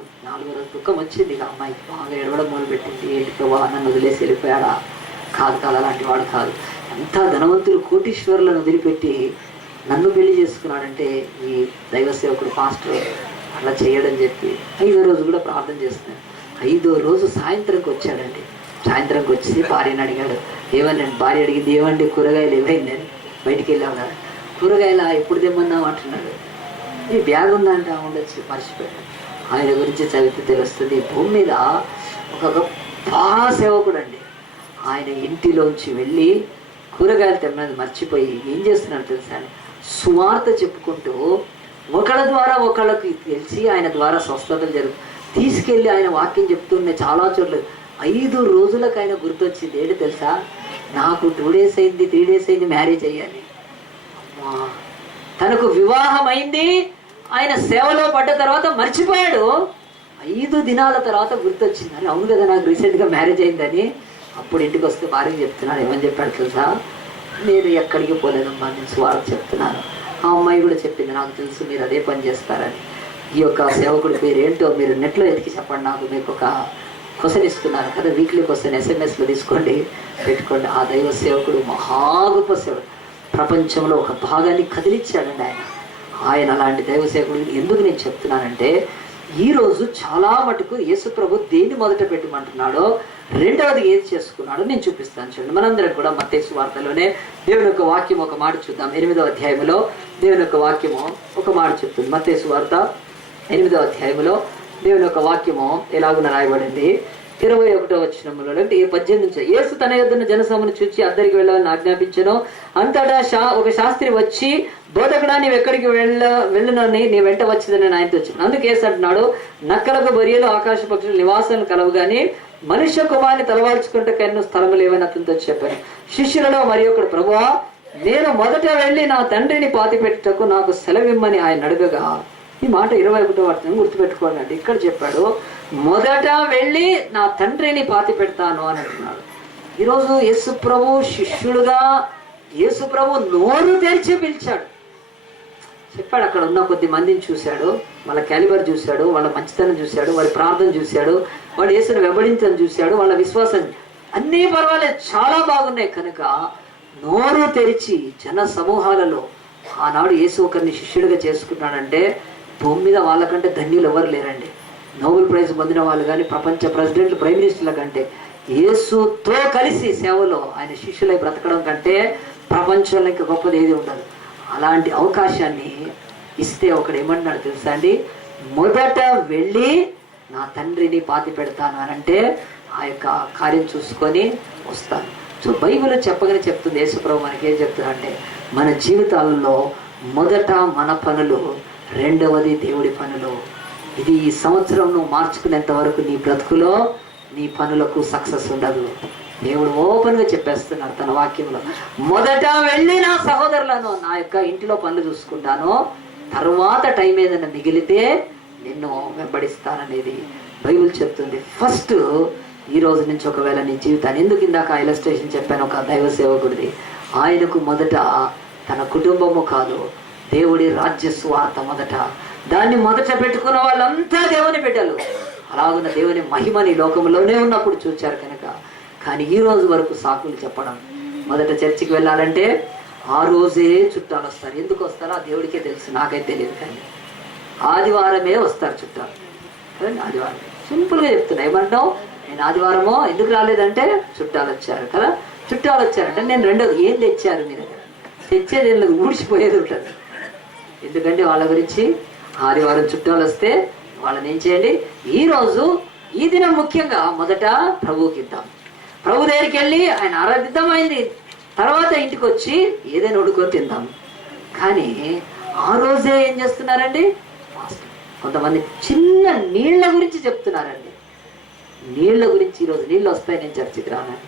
దుఃఖం వచ్చింది. ఇక అమ్మాయికి బాగా ఎడవడం మొదలుపెట్టింది. ఏంటి ప్రభా నన్ను వదిలేసి వెళ్ళిపోయాడా? కాదు అలాంటి వాడు కాదు. ఎంత ధనవంతులు కోటీశ్వరులను వదిలిపెట్టి నన్ను పెళ్లి చేసుకున్నాడంటే ఈ దైవ సేవకుడు పాస్టర్ అలా చేయడని చెప్పి 5వ రోజు కూడా ప్రార్థన చేస్తున్నాడు. 5వ రోజు సాయంత్రంకి వచ్చాడండి. సాయంత్రంకి వచ్చి భార్యని అడిగాడు. ఏమన్నా భార్య అడిగింది, ఏమండి కూరగాయలు ఏమైందని. బయటికి వెళ్ళావు కదా, కూరగాయలు ఎప్పుడు తెమ్మన్నావు అంటున్నాడు. ఈ బ్యాగ్ ఉందంట, ఉండొచ్చు, మర్చిపోయాడు. ఆయన గురించి చదివితే తెలుస్తుంది. భూమి మీద ఒక గొప్ప సేవకుడు అండి. ఆయన ఇంటిలోంచి వెళ్ళి కూరగాయలు తెమ్మన్నది మర్చిపోయి ఏం చేస్తున్నాడు తెలుసా, సువార్త చెప్పుకుంటూ ఒకళ్ళ ద్వారా ఒకళ్ళకి తెలిసి ఆయన ద్వారా స్వస్థతలు తీసుకెళ్ళి ఆయన వాక్యం చెప్తుండే చాలా చోట్ల. 5 రోజులకు ఆయన గుర్తొచ్చింది. ఏంటి తెలుసా, నాకు 2 days అయింది, 3 days అయింది మ్యారేజ్ అయ్యాలి. తనకు వివాహం అయింది, ఆయన సేవలో పడ్డ తర్వాత మర్చిపోయాడు. 5 దినాల తర్వాత గుర్తొచ్చింది. అని అవును కదా నాకు రీసెంట్గా మ్యారేజ్ అయిందని. అప్పుడు ఇంటికి వస్తే భార్యకి చెప్తున్నాడు. ఏమని చెప్పాడు తెలుసా, నేను ఎక్కడికి పోలేదమ్మా, నేను స్వార్థ చెప్తున్నాను. ఆ అమ్మాయి కూడా చెప్పింది, నాకు తెలుసు మీరు అదే పని చేస్తారని. ఈ యొక్క సేవకుడి పేరు ఏంటో మీరు నెట్లో ఎతికి చెప్పండి, నాకు మీకు ఒక క్వశ్చన్ ఇస్తున్నాను కదా, వీక్లీ క్వశ్చన్ SMS-లో తీసుకోండి, పెట్టుకోండి. ఆ దైవ సేవకుడు మహా గొప్ప సేవకుడు, ప్రపంచంలో ఒక భాగాన్ని కదిలిచ్చాడండి ఆయన అలాంటి దైవ సేవకుడు. ఎందుకు నేను చెప్తున్నానంటే, ఈరోజు చాలా మటుకు యేసు ప్రభు దేన్ని మొదట పెట్టమంటున్నాడో, రెండవది ఏది చేసుకున్నాడో నేను చూపిస్తాను. చూడండి, మనందరం కూడా మత్తయి సువార్తలోనే దేవుని యొక్క వాక్యం ఒక మాట చూద్దాం. 8వ అధ్యాయంలో దేవుని యొక్క వాక్యము ఒక మాట చెప్తుంది. మత్తయి సువార్త 8వ అధ్యాయంలో దేవుని యొక్క వాక్యము ఎలాగున రాయబడింది 21వ వచనంలో, అంటే 18 నుంచి, యేసు తన యొద్దను జనసమూహమును చూచి అద్దరికి వెళ్ళాలని ఆజ్ఞాపించెను. అంతటా ఒక శాస్త్రి వచ్చి, బోధకుడా, నీవు ఎక్కడికి వెళ్ళునని నీ వెంట వచ్చిందని ఆయనతో వచ్చింది. అందుకు యేసు అంటున్నాడు, నక్కలకు, బొరియలు, ఆకాశ పక్షులు నివాసాలను కలవు గాని మనుష్య కుమారుని తలవాల్చుకుంటే ఎన్నో స్థలము లేవని అతనితో చెప్పాను. శిష్యులలో మరి ఒకడు, ప్రభువా, నేను మొదట వెళ్ళి నా తండ్రిని పాతిపెట్టుటకు నాకు సెలవిమ్మని ఆయన అడగగా, ఈ మాట 21వ వచనం గుర్తుపెట్టుకోండి. ఇక్కడ చెప్పాడు, మొదట వెళ్ళి నా తండ్రిని పాతి పెడతాను అని అంటున్నాడు. ఈరోజు యేసు ప్రభు శిష్యుడుగా యేసు ప్రభు నోరు తెరిచి పిలిచాడు, చెప్పాడు. అక్కడ ఉన్న కొద్ది మందిని చూశాడు, వాళ్ళ క్యాలిబర్ చూశాడు, వాళ్ళ మంచితనం చూశాడు, వారి ప్రార్థన చూశాడు, వాడు యేసుని వెంబడించడం చూశాడు, వాళ్ళ విశ్వాసం అన్నీ పర్వాలేదు, చాలా బాగున్నాయి. కనుక నోరు తెరిచి జన సమూహాలలో ఆనాడు యేసు ఒకరిని శిష్యుడిగా చేసుకున్నాడంటే భూమి మీద వాళ్ళకంటే ధన్యులు ఎవరు లేరండి. నోబెల్ ప్రైజ్ పొందిన వాళ్ళు కానీ, ప్రపంచ ప్రెసిడెంట్లు, ప్రైమ్ మినిస్టర్ల కంటే యేసుతో కలిసి సేవలో ఆయన శిష్యులై బ్రతకడం కంటే ప్రపంచంలో ఇంకా గొప్పది ఏది ఉండదు. అలాంటి అవకాశాన్ని ఇస్తే ఒకడు ఏమంటున్నాడు తెలుసా అండి, మొదట వెళ్ళి నా తండ్రిని పాతి పెడతాను అని అంటే ఆ యొక్క కార్యం చూసుకొని వస్తాను. సో బైబిల్ చెప్పగానే చెప్తుంది, యేసుప్రభు మనకి ఏం చెప్తున్నాడంటే, మన జీవితాలలో మొదట మన పనులు, రెండవది దేవుడి పనులు. ఇది ఈ సంవత్సరం నువ్వు మార్చుకునేంత వరకు నీ బ్రతుకులో నీ పనులకు సక్సెస్ ఉండదు. దేవుడు ఓపెన్గా చెప్పేస్తున్నాడు తన వాక్యంలో, మొదట వెళ్ళి నా సహోదరులను, నా యొక్క ఇంటిలో పనులు చూసుకుంటాను, తర్వాత టైం ఏదైనా మిగిలితే నిన్ను వెంబడిస్తాననేది బైబిల్ చెప్తుంది. ఫస్ట్ ఈ రోజు నుంచి ఒకవేళ నీ జీవితాన్ని, ఎందుకు ఇందాక ఇలస్ట్రేషన్ చెప్పాను ఒక దైవ సేవకుడిది, ఆయనకు మొదట తన కుటుంబము కాదు, దేవుడి రాజ్య స్వార్థ మొదట, దాన్ని మొదట పెట్టుకున్న వాళ్ళంతా దేవుని బిడ్డలు. అలాగున్న దేవుని మహిమని లోకంలోనే ఉన్నప్పుడు చూచారు కనుక. కానీ ఈ రోజు వరకు సాకులు చెప్పడం, మొదట చర్చికి వెళ్ళాలంటే ఆ రోజే చుట్టాలు వస్తారు. ఎందుకు వస్తారో ఆ దేవుడికే తెలుసు, నాకైతే తెలియదు. కానీ ఆదివారమే వస్తారు చుట్టాలు కదండి. ఆదివారం సింపుల్గా చెప్తున్నా, ఏమంటావు, నేను ఆదివారమో ఎందుకు రాలేదంటే చుట్టాలు వచ్చారు కదా. చుట్టాలు వచ్చారంటే నేను రెండోది ఏం తెచ్చారు మీ దగ్గర, తెచ్చేది ఏం లేదు, ఊడ్చిపోయేది ఉంటుంది. ఎందుకంటే వాళ్ళ గురించి ఆదివారం చుట్టాలు వస్తే వాళ్ళని ఏం చేయండి, ఈరోజు ఈ దినం ముఖ్యంగా మొదట ప్రభువుకి ఇద్దాం, ప్రభు దగ్గరికి వెళ్ళి ఆయన ఆరాధిద్దాం, అయింది తర్వాత ఇంటికి వచ్చి ఏదైనా వండుకొని తిందాం. కానీ ఆ రోజే ఏం చేస్తున్నారండి, కొంతమంది చిన్న నీళ్ల గురించి చెప్తున్నారండి. నీళ్ల గురించి, ఈరోజు నీళ్ళు వస్తాయి నేను చర్చికి రానని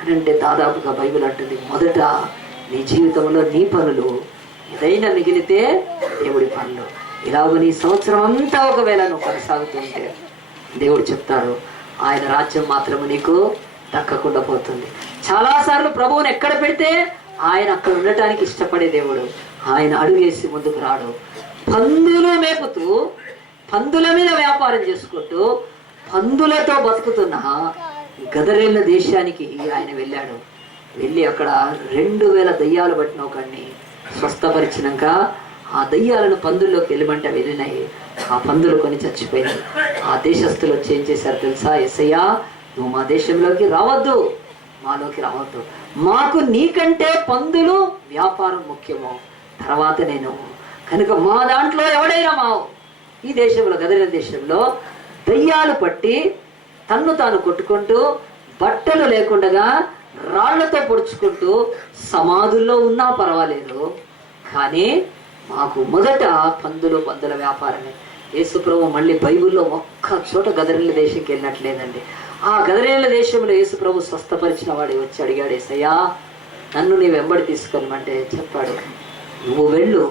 అని అంటే దాదాపుగా బైబిల్ అంటుంది, మొదట నీ జీవితంలో నీ పనులు, ఏదైనా మిగిలితే దేవుడి పనులు. ఇలాగ నీ సంవత్సరం అంతా ఒకవేళ నువ్వు కొనసాగుతుంటే దేవుడు చెప్తాడు, ఆయన రాజ్యం మాత్రము నీకు దక్కకుండా పోతుంది. చాలాసార్లు ప్రభువుని ఎక్కడ పెడితే ఆయన అక్కడ ఉండటానికి ఇష్టపడే దేవుడు. ఆయన అడుగేసి ముందుకు రాడు. పందులు మేపుతూ, పందుల మీద వ్యాపారం చేసుకుంటూ, పందులతో బతుకుతున్న గదరేళ్ళ దేశానికి ఆయన వెళ్ళాడు. వెళ్ళి అక్కడ 2000 దయ్యాలు పట్టిన ఒకడిని స్వస్థపరిచినాక ఆ దయ్యాలను పందుల్లోకి వెళ్ళమంటే వెళ్ళినాయి. ఆ పందులు కొని చచ్చిపోయినాయి. ఆ దేశస్తులు వచ్చి ఏం చేశారు తెలుసా, యేసయ్యా నువ్వు మా దేశంలోకి రావద్దు, మాలోకి రావద్దు, మాకు నీకంటే పందులు వ్యాపారం ముఖ్యము, తర్వాత నేను కనుక మా దాంట్లో ఎవడైనా ఈ దేశంలో, గదరేల దేశంలో దయ్యాలు పట్టి తన్ను తాను కొట్టుకుంటూ, బట్టలు లేకుండా రాళ్లతో పొడుచుకుంటూ సమాధుల్లో ఉన్నా పర్వాలేదు, కానీ మాకు మొదట పందుల వ్యాపారమే. యేసుప్రభు మళ్ళీ బైబిల్లో ఒక్క చోట గదరేల దేశంకి వెళ్ళినట్లేదండి. ఆ గదరేల దేశంలో యేసుప్రభు స్వస్థపరిచిన వాడు వచ్చి అడిగాడు, యేసయ్యా నన్ను నీ వెంబడి తీసుకెళ్ళమంటే చెప్పాడు, నువ్వు వెళ్ళు,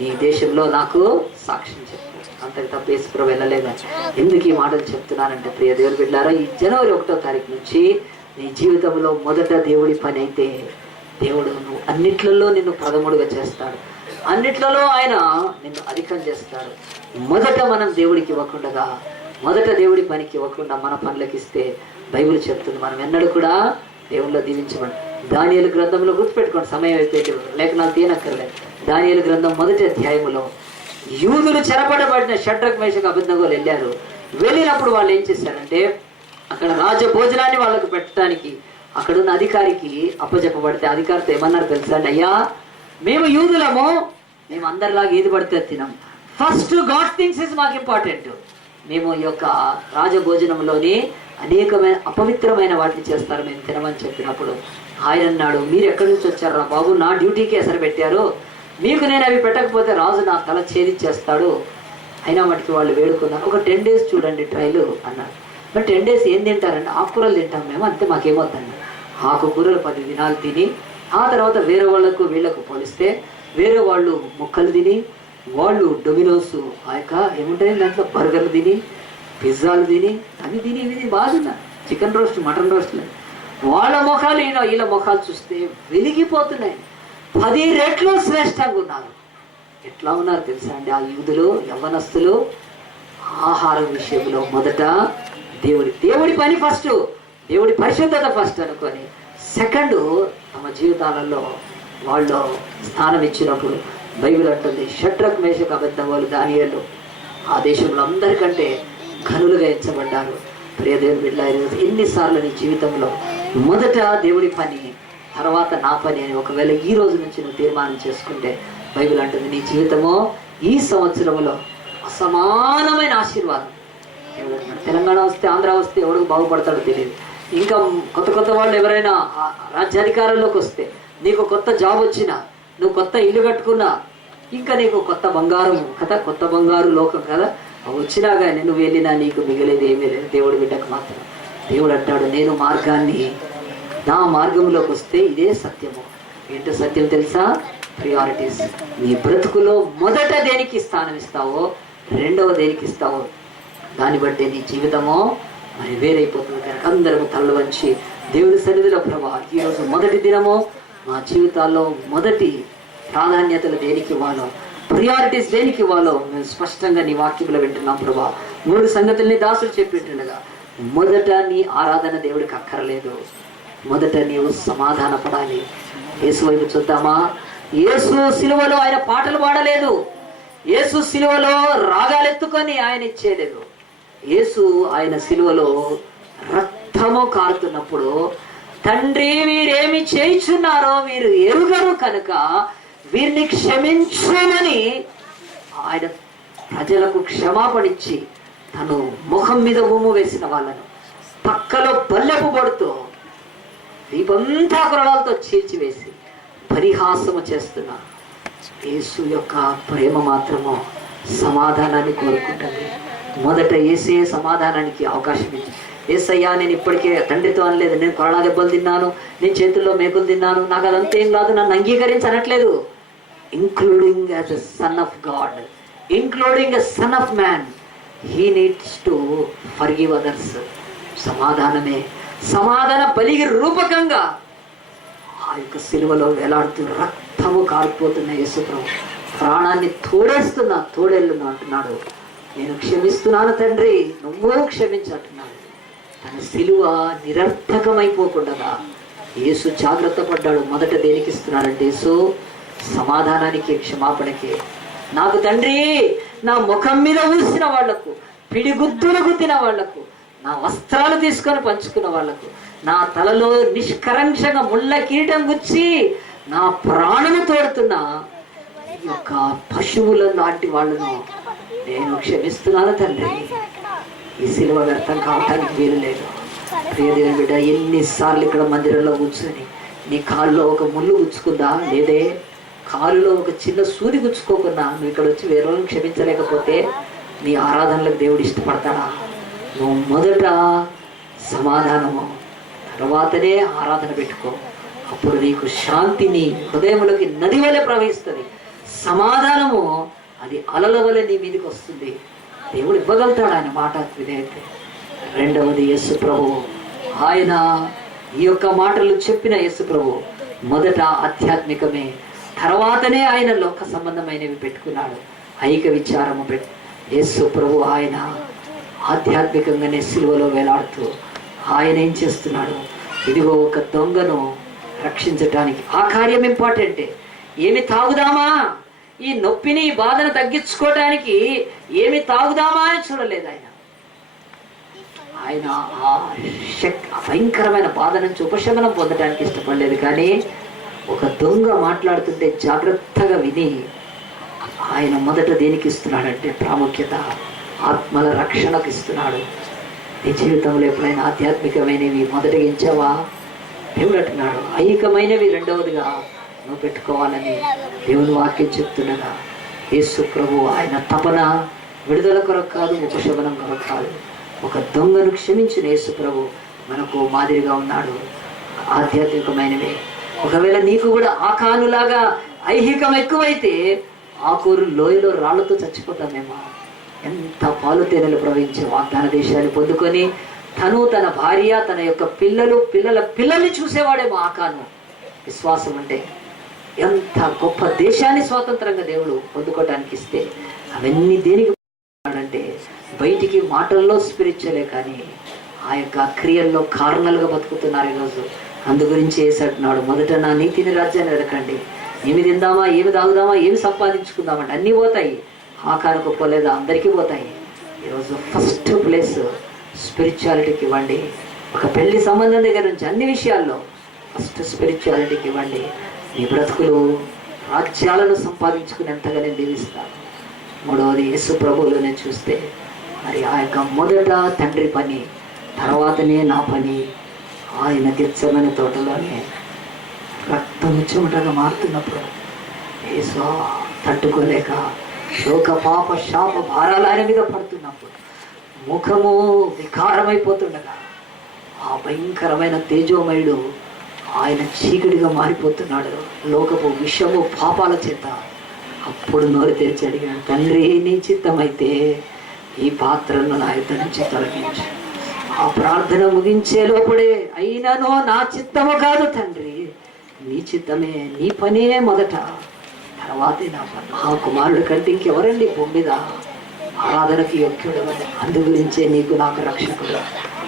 నీ దేశంలో నాకు సాక్ష్యం చెప్పు. అంతకు తప్ప యేసుప్రభు వెళ్ళలేదని. ఎందుకు ఈ మాటలు చెప్తున్నానంటే, ప్రియ దేవుని బిడ్డలారా, ఈ జనవరి 1వ తారీఖు నుంచి నీ జీవితంలో మొదట దేవుడి పని అయితే దేవుడు నువ్వు అన్నిట్లలో నిన్ను ప్రథముడుగా చేస్తాడు, అన్నిట్లలో ఆయన నిన్ను అధికం చేస్తాడు. మొదట మనం దేవుడికి ఇవ్వకుండా, మొదట దేవుడి పనికి ఇవ్వకుండా మన పనులకు ఇస్తే బైబిల్ చెప్తుంది మనం ఎన్నడూ కూడా దేవుళ్ళో దీవించమని. దానియేలు గ్రంథంలో గుర్తుపెట్టుకోండి, సమయం అయిపోయింది, లేఖనాలు తీయనక్కర్లేదు. దానియేలు గ్రంథం 1వ అధ్యాయంలో యూదులు చెరపడబడిన షడ్రక్ మేషక్ అబేద్నెగోలు వెళ్ళారు. వెళ్ళినప్పుడు వాళ్ళు ఏం చేశారంటే, అక్కడ రాజ భోజనాన్ని వాళ్ళకు పెట్టడానికి అక్కడున్న అధికారికి అప్పచెప్పబడితే అధికారితో ఏమన్నారు తెలుసా అండి, అయ్యా మేము యూదులము, మేము అందరిలాగా ఏది పడితే తినాం, ఫస్ట్ గాడ్ థింగ్స్ ఇస్ మాకు ఇంపార్టెంట్. మేము ఈ యొక్క రాజభోజనంలోని అనేకమైన అపవిత్రమైన వాటిని చేస్తారు, మేము తినమని చెప్పినప్పుడు ఆయన అన్నాడు, మీరు ఎక్కడి నుంచి వచ్చారా బాబు, నా డ్యూటీకి ఎసరు పెట్టారు, మీకు నేను అవి పెట్టకపోతే రాజు నా తల ఛేదించేస్తాడు. అయినా మటుకు వాళ్ళు వేడుకున్నారు. ఒక 10 days చూడండి ట్రైలు అన్నారు. మరి 10 days ఏం తింటారండి? ఆకుకూరలు తింటాం మేము, అంతే, మాకేమవుతుంది. ఆకుకూరలు 10 దినాలు తిని ఆ తర్వాత వేరే వాళ్ళకు వీళ్ళకు పోలిస్తే వేరే వాళ్ళు ముక్కలు తిని, వాళ్ళు డొమినోస్ ఆ యొక్క ఏముంటాయి దాంట్లో బర్గర్లు తిని, పిజ్జాలు తిని, అవి తిని ఇవి బాగున్నా, చికెన్ రోస్ట్, మటన్ రోస్ట్లు, వాళ్ళ ముఖాలు వీళ్ళ ముఖాలు చూస్తే వెలిగిపోతున్నాయి. 10 రెట్లు శ్రేష్టంగా ఉన్నారు. ఎట్లా ఉన్నారు తెలుసా అండి ఆ యూదులు, యవ్వనస్తులు? ఆహారం విషయంలో మొదట దేవుడి పని ఫస్ట్, దేవుడి పరిశుద్ధత ఫస్ట్ అనుకొని, సెకండ్ తమ జీవితాలలో వాళ్ళు స్థానం ఇచ్చినప్పుడు బైబిల్ అంటుంది, షడ్రక్ మేషక్ అబేద్నెగోలు దానియేలు ఆ దేశంలో అందరికంటే ఘనులుగా ఎంచబడ్డారు. ప్రియదేవుని బిడ్డలారా, ఎన్నిసార్లు నీ జీవితంలో మొదట దేవుడి పని, తర్వాత నా పని అని ఒకవేళ ఈ రోజు నుంచి నువ్వు తీర్మానం చేసుకుంటే బైబిల్ అంటుంది నీ జీవితము ఈ సంవత్సరంలో అసమానమైన ఆశీర్వాదం. తెలంగాణ వస్తే, ఆంధ్ర వస్తే ఎవరికి బాగుపడతాడో తెలియదు. ఇంకా కొత్త వాళ్ళు ఎవరైనా రాజ్యాధికారంలోకి వస్తే, నీకు కొత్త జాబ్ వచ్చినా, నువ్వు కొత్త ఇల్లు కట్టుకున్నా, ఇంకా నీకు కొత్త బంగారం కదా, కొత్త బంగారు లోకం కదా, వచ్చినా కానీ నువ్వు వెళ్ళినా నీకు మిగిలేదు ఏమీ లేదు. దేవుడి బిడ్డకు మాత్రం దేవుడు అంటాడు, నేను మార్గాన్ని, నా మార్గంలోకి వస్తే ఇదే సత్యము. ఏంటో సత్యం తెలుసా? ప్రియారిటీస్. నీ బ్రతుకులో మొదట దేనికి స్థానం ఇస్తావో, రెండవ దేనికి ఇస్తావో, దాన్ని బట్టి నీ జీవితమో మరి వేరైపోతుంది. కనుక అందరము తల్లు వంచి దేవుని సన్నిధిలో, ప్రభా ఈరోజు మొదటి దినము మా జీవితాల్లో మొదటి ప్రాధాన్యతలు దేనికి ఇవ్వాలో, ప్రియారిటీస్ దేనికి ఇవ్వాలో మేము స్పష్టంగా నీ వాక్యంలో వింటున్నాం. ప్రభా 3 సంగతుల్ని దాసులు చెప్పింటుండగా, మొదట నీ ఆరాధన దేవుడికి అక్కర్లేదు, మొదట నీవు సమాధాన పడాలి. యేసు వైపు చూద్దామా? యేసు సిలువలో ఆయన పాటలు పాడలేదు, యేసు సిలువలో రాగాలెత్తుకొని ఆయన ఇచ్చేయలేదు. యేసు ఆయన సిలువలో రక్తము కారుతున్నప్పుడు, తండ్రి వీరేమి చేయుచున్నారో వీరు ఎరుగరు కనుక వీరిని క్షమించుమని ఆయన ప్రజలకు క్షమాపణిచ్చి, తను ముఖం మీద ఉమ్ము వేసిన వాళ్ళను పక్కలో బల్లెపు పడుతూ దీపంతా కొరడాలతో చీల్చివేసి పరిహాసము చేస్తున్న యేసు యొక్క ప్రేమ మాత్రము సమాధానాన్ని కోరుకుంటుంది. మొదట యేసే సమాధానానికి అవకాశం ఇచ్చి, యేసయ్యా నేను ఇప్పటికే తండ్రితో అనలేదు, నేను కొరడా దెబ్బలు తిన్నాను, నేను చేతుల్లో మేకులు తిన్నాను, నాకు అదంతా ఏం కాదు, నన్ను అంగీకరించనట్లేదు. Including as a son of God, including a son of man, he needs to forgive others. సమాధానమే, సమాధాన బలికి రూపకంగా ఆ యొక్క సిలువలో వేలాడుతూ రక్తము కారిపోతున్న యేసుప్రభు ప్రాణాన్ని తోడేస్తున్నా, తోడేళ్ళున్నా అంటున్నాడు, నేను క్షమిస్తున్నాను తండ్రి, నువ్వు క్షమించంటున్నాడు. తన సిలువ నిరర్థకమైపోకుండా యేసు జాగ్రత్త పడ్డాడు. మొదట దేనికి ఇస్తున్నాడంటే యేసు సమాధానానికి, క్షమాపణకి. నాకు తండ్రి నా ముఖం మీద ఊసిన వాళ్లకు, పిడిగుద్దులు గుద్దిన వాళ్లకు, నా వస్త్రాలు తీసుకొని పంచుకున్న వాళ్లకు, నా తలలో నిష్కరంషంగా ముళ్ళ కిరీటం గుచ్చి నా ప్రాణము తోడుతున్న ఈ యొక్క పశువుల లాంటి వాళ్ళను నేను క్షమిస్తున్నాను తండ్రి. ఈ సిలువ వ్యర్థం కావటానికి వీలు లేదు. ప్రియదేవుని బిడ్డ, ఎన్నిసార్లు ఇక్కడ మందిరంలో కూర్చొని నీ కాళ్ళలో ఒక ముళ్ళు గుచ్చుకుందా? లేదే. కాలులో ఒక చిన్న సూది గుచ్చుకోకున్నా నువ్వు ఇక్కడ వచ్చి వేరే వాళ్ళని క్షమించలేకపోతే నీ ఆరాధనలకు దేవుడు ఇష్టపడతాడా? నువ్వు మొదట సమాధానము, తర్వాతనే ఆరాధన పెట్టుకో. అప్పుడు నీకు శాంతిని హృదయములకి నది వలె ప్రవహిస్తుంది. సమాధానము అది అలల వలె నీ మీదకి వస్తుంది. దేవుడు ఇవ్వగలుగుతాడు ఆయన మాట వినేది. రెండవది యేసు ప్రభు, ఆయన ఈ యొక్క మాటలు చెప్పిన యేసు ప్రభు మొదట ఆధ్యాత్మికమే, తర్వాతనే ఆయన లోక సంబంధమైనవి పెట్టుకున్నాడు. ఐక్య విచారము యేసు ప్రభు ఆయన ఆధ్యాత్మికంగానే సిలువలో వేలాడుతూ ఆయన ఏం చేస్తున్నాడు? ఇదిగో ఒక దొంగను రక్షించటానికి ఆ కార్యం ఇంపార్టెంటే. ఏమి తాగుదామా, ఈ నొప్పిని ఈ బాధను తగ్గించుకోవటానికి ఏమి తాగుదామా అని చూడలేదు ఆయన. ఆయన ఆ భయంకరమైన బాధ నుంచి ఉపశమనం పొందడానికి ఇష్టపడలేదు. కానీ ఒక దొంగ మాట్లాడుతుంటే జాగ్రత్తగా విని ఆయన మొదట దేనికి ఇస్తున్నాడంటే ప్రాముఖ్యత ఆత్మల రక్షణకు ఇస్తున్నాడు. నీ జీవితంలో ఎప్పుడైనా ఆధ్యాత్మికమైనవి మొదటిగించావా? దేవుడు అంటున్నాడు ఐహికమైనవి రెండవదిగా నువ్వు పెట్టుకోవాలని దేవుని వాక్యం చెప్తుండగా, యేసు ప్రభు ఆయన తపన విడుదల కొరకు కాదు, ఉపశమనం కొరకు కాదు. ఒక దొంగను క్షమించిన యేసు ప్రభు మనకు మాదిరిగా ఉన్నాడు. ఆధ్యాత్మికమైనవి ఒకవేళ నీకు కూడా ఆకానులాగా ఐహికం ఎక్కువైతే ఆకూరు లోయలో రాళ్లతో చచ్చిపోతామేమో. ఎంత పాలు తేనెలు ప్రవహించే వాగ్దాన దేశాన్ని పొందుకొని తను, తన భార్య, తన యొక్క పిల్లల పిల్లల్ని చూసేవాడేమో ఆకాను. విశ్వాసం అంటే ఎంత గొప్ప దేశాన్ని స్వాతంత్రంగా దేవుడు పొందుకోవడానికి ఇస్తే అవన్నీ దేనికి అంటే బయటికి మాటల్లో స్పిరిచువలే కానీ ఆ యొక్క క్రియల్లో కారణాలుగా బతుకుతున్నారు ఈరోజు. అందు గురించి వేసాడున్నాడు, మొదట నా నీతిని రాజ్యాన్ని వెతకండి. ఏమి తిందామా, ఏమి తాగుదామా, ఏమి సంపాదించుకుందామంటే అన్నీ పోతాయి. ఆకానికి పోలేదా, అందరికీ పోతాయి. ఈరోజు ఫస్ట్ ప్లేస్ స్పిరిచువాలిటీకి ఇవ్వండి. ఒక పెళ్లి సంబంధం దగ్గర నుంచి అన్ని విషయాల్లో ఫస్ట్ స్పిరిచువాలిటీకి ఇవ్వండి. మీ బ్రతుకులు రాజ్యాలను సంపాదించుకునేంతగా నేను దీవిస్తాను. మూడవది యేసు ప్రభువులోనే చూస్తే మరి ఆ యొక్క మొదట తండ్రి పని, తర్వాతనే నా పని. ఆయన గెత్సేమనే తోటలోనే రక్తం చెమటగా మారుతున్నప్పుడు యేసు తట్టుకోలేక శోక పాప శాప భారాలు ఆయన మీద పడుతున్నప్పుడు ముఖము వికారమైపోతుండగా ఆ భయంకరమైన తేజోమయుడు ఆయన చీకటిగా మారిపోతున్నాడు లోకపు విషము పాపాల చేత. అప్పుడు నోరు తెరిచి అడిగాడు, తండ్రి నీ చిత్తమైతే ఈ పాత్రను నా యుద్ధ నుంచి తొలగించు. ఆ ప్రార్థన ముగించే లోపడే అయినను నా చిత్తము కాదు తండ్రి, నీ చిత్తమే, నీ పనే మొదట, తర్వాతే నా పని. ఆ కుమారుడి కంటే ఇంకెవరండి భూమి మీద ఆరాధనకి యోగ్యుడు? అందు గురించే నీకు నాకు రక్షకుడు.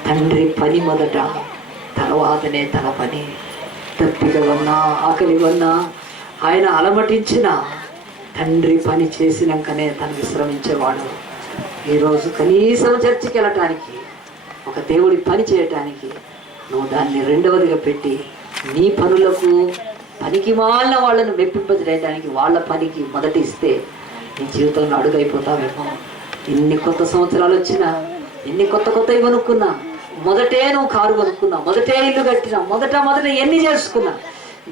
తండ్రి పని మొదట, తర్వాతనే తన పని. తప్పిక ఉన్నా ఆకలి ఉన్నా ఆయన అలమటించిన తండ్రి పని చేసినాకనే తను విశ్రమించేవాడు. ఈరోజు కనీసం చర్చికి వెళ్ళటానికి, ఒక దేవుడి పని చేయటానికి నువ్వు దాన్ని రెండవదిగా పెట్టి నీ పనులకు పనికి మాలిన వాళ్ళను మెప్పింపజేయడానికి వాళ్ళ పనికి మొదటి ఇస్తే నీ జీవితంలో అడుగైపోతావేమో. ఎన్ని కొత్త సంవత్సరాలు వచ్చినా, ఎన్ని కొత్తవి కొనుక్కున్నా, మొదటే నువ్వు కారు కొనుక్కున్నా, మొదటే ఇల్లు కట్టినా, మొదట ఎన్ని చేసుకున్నా,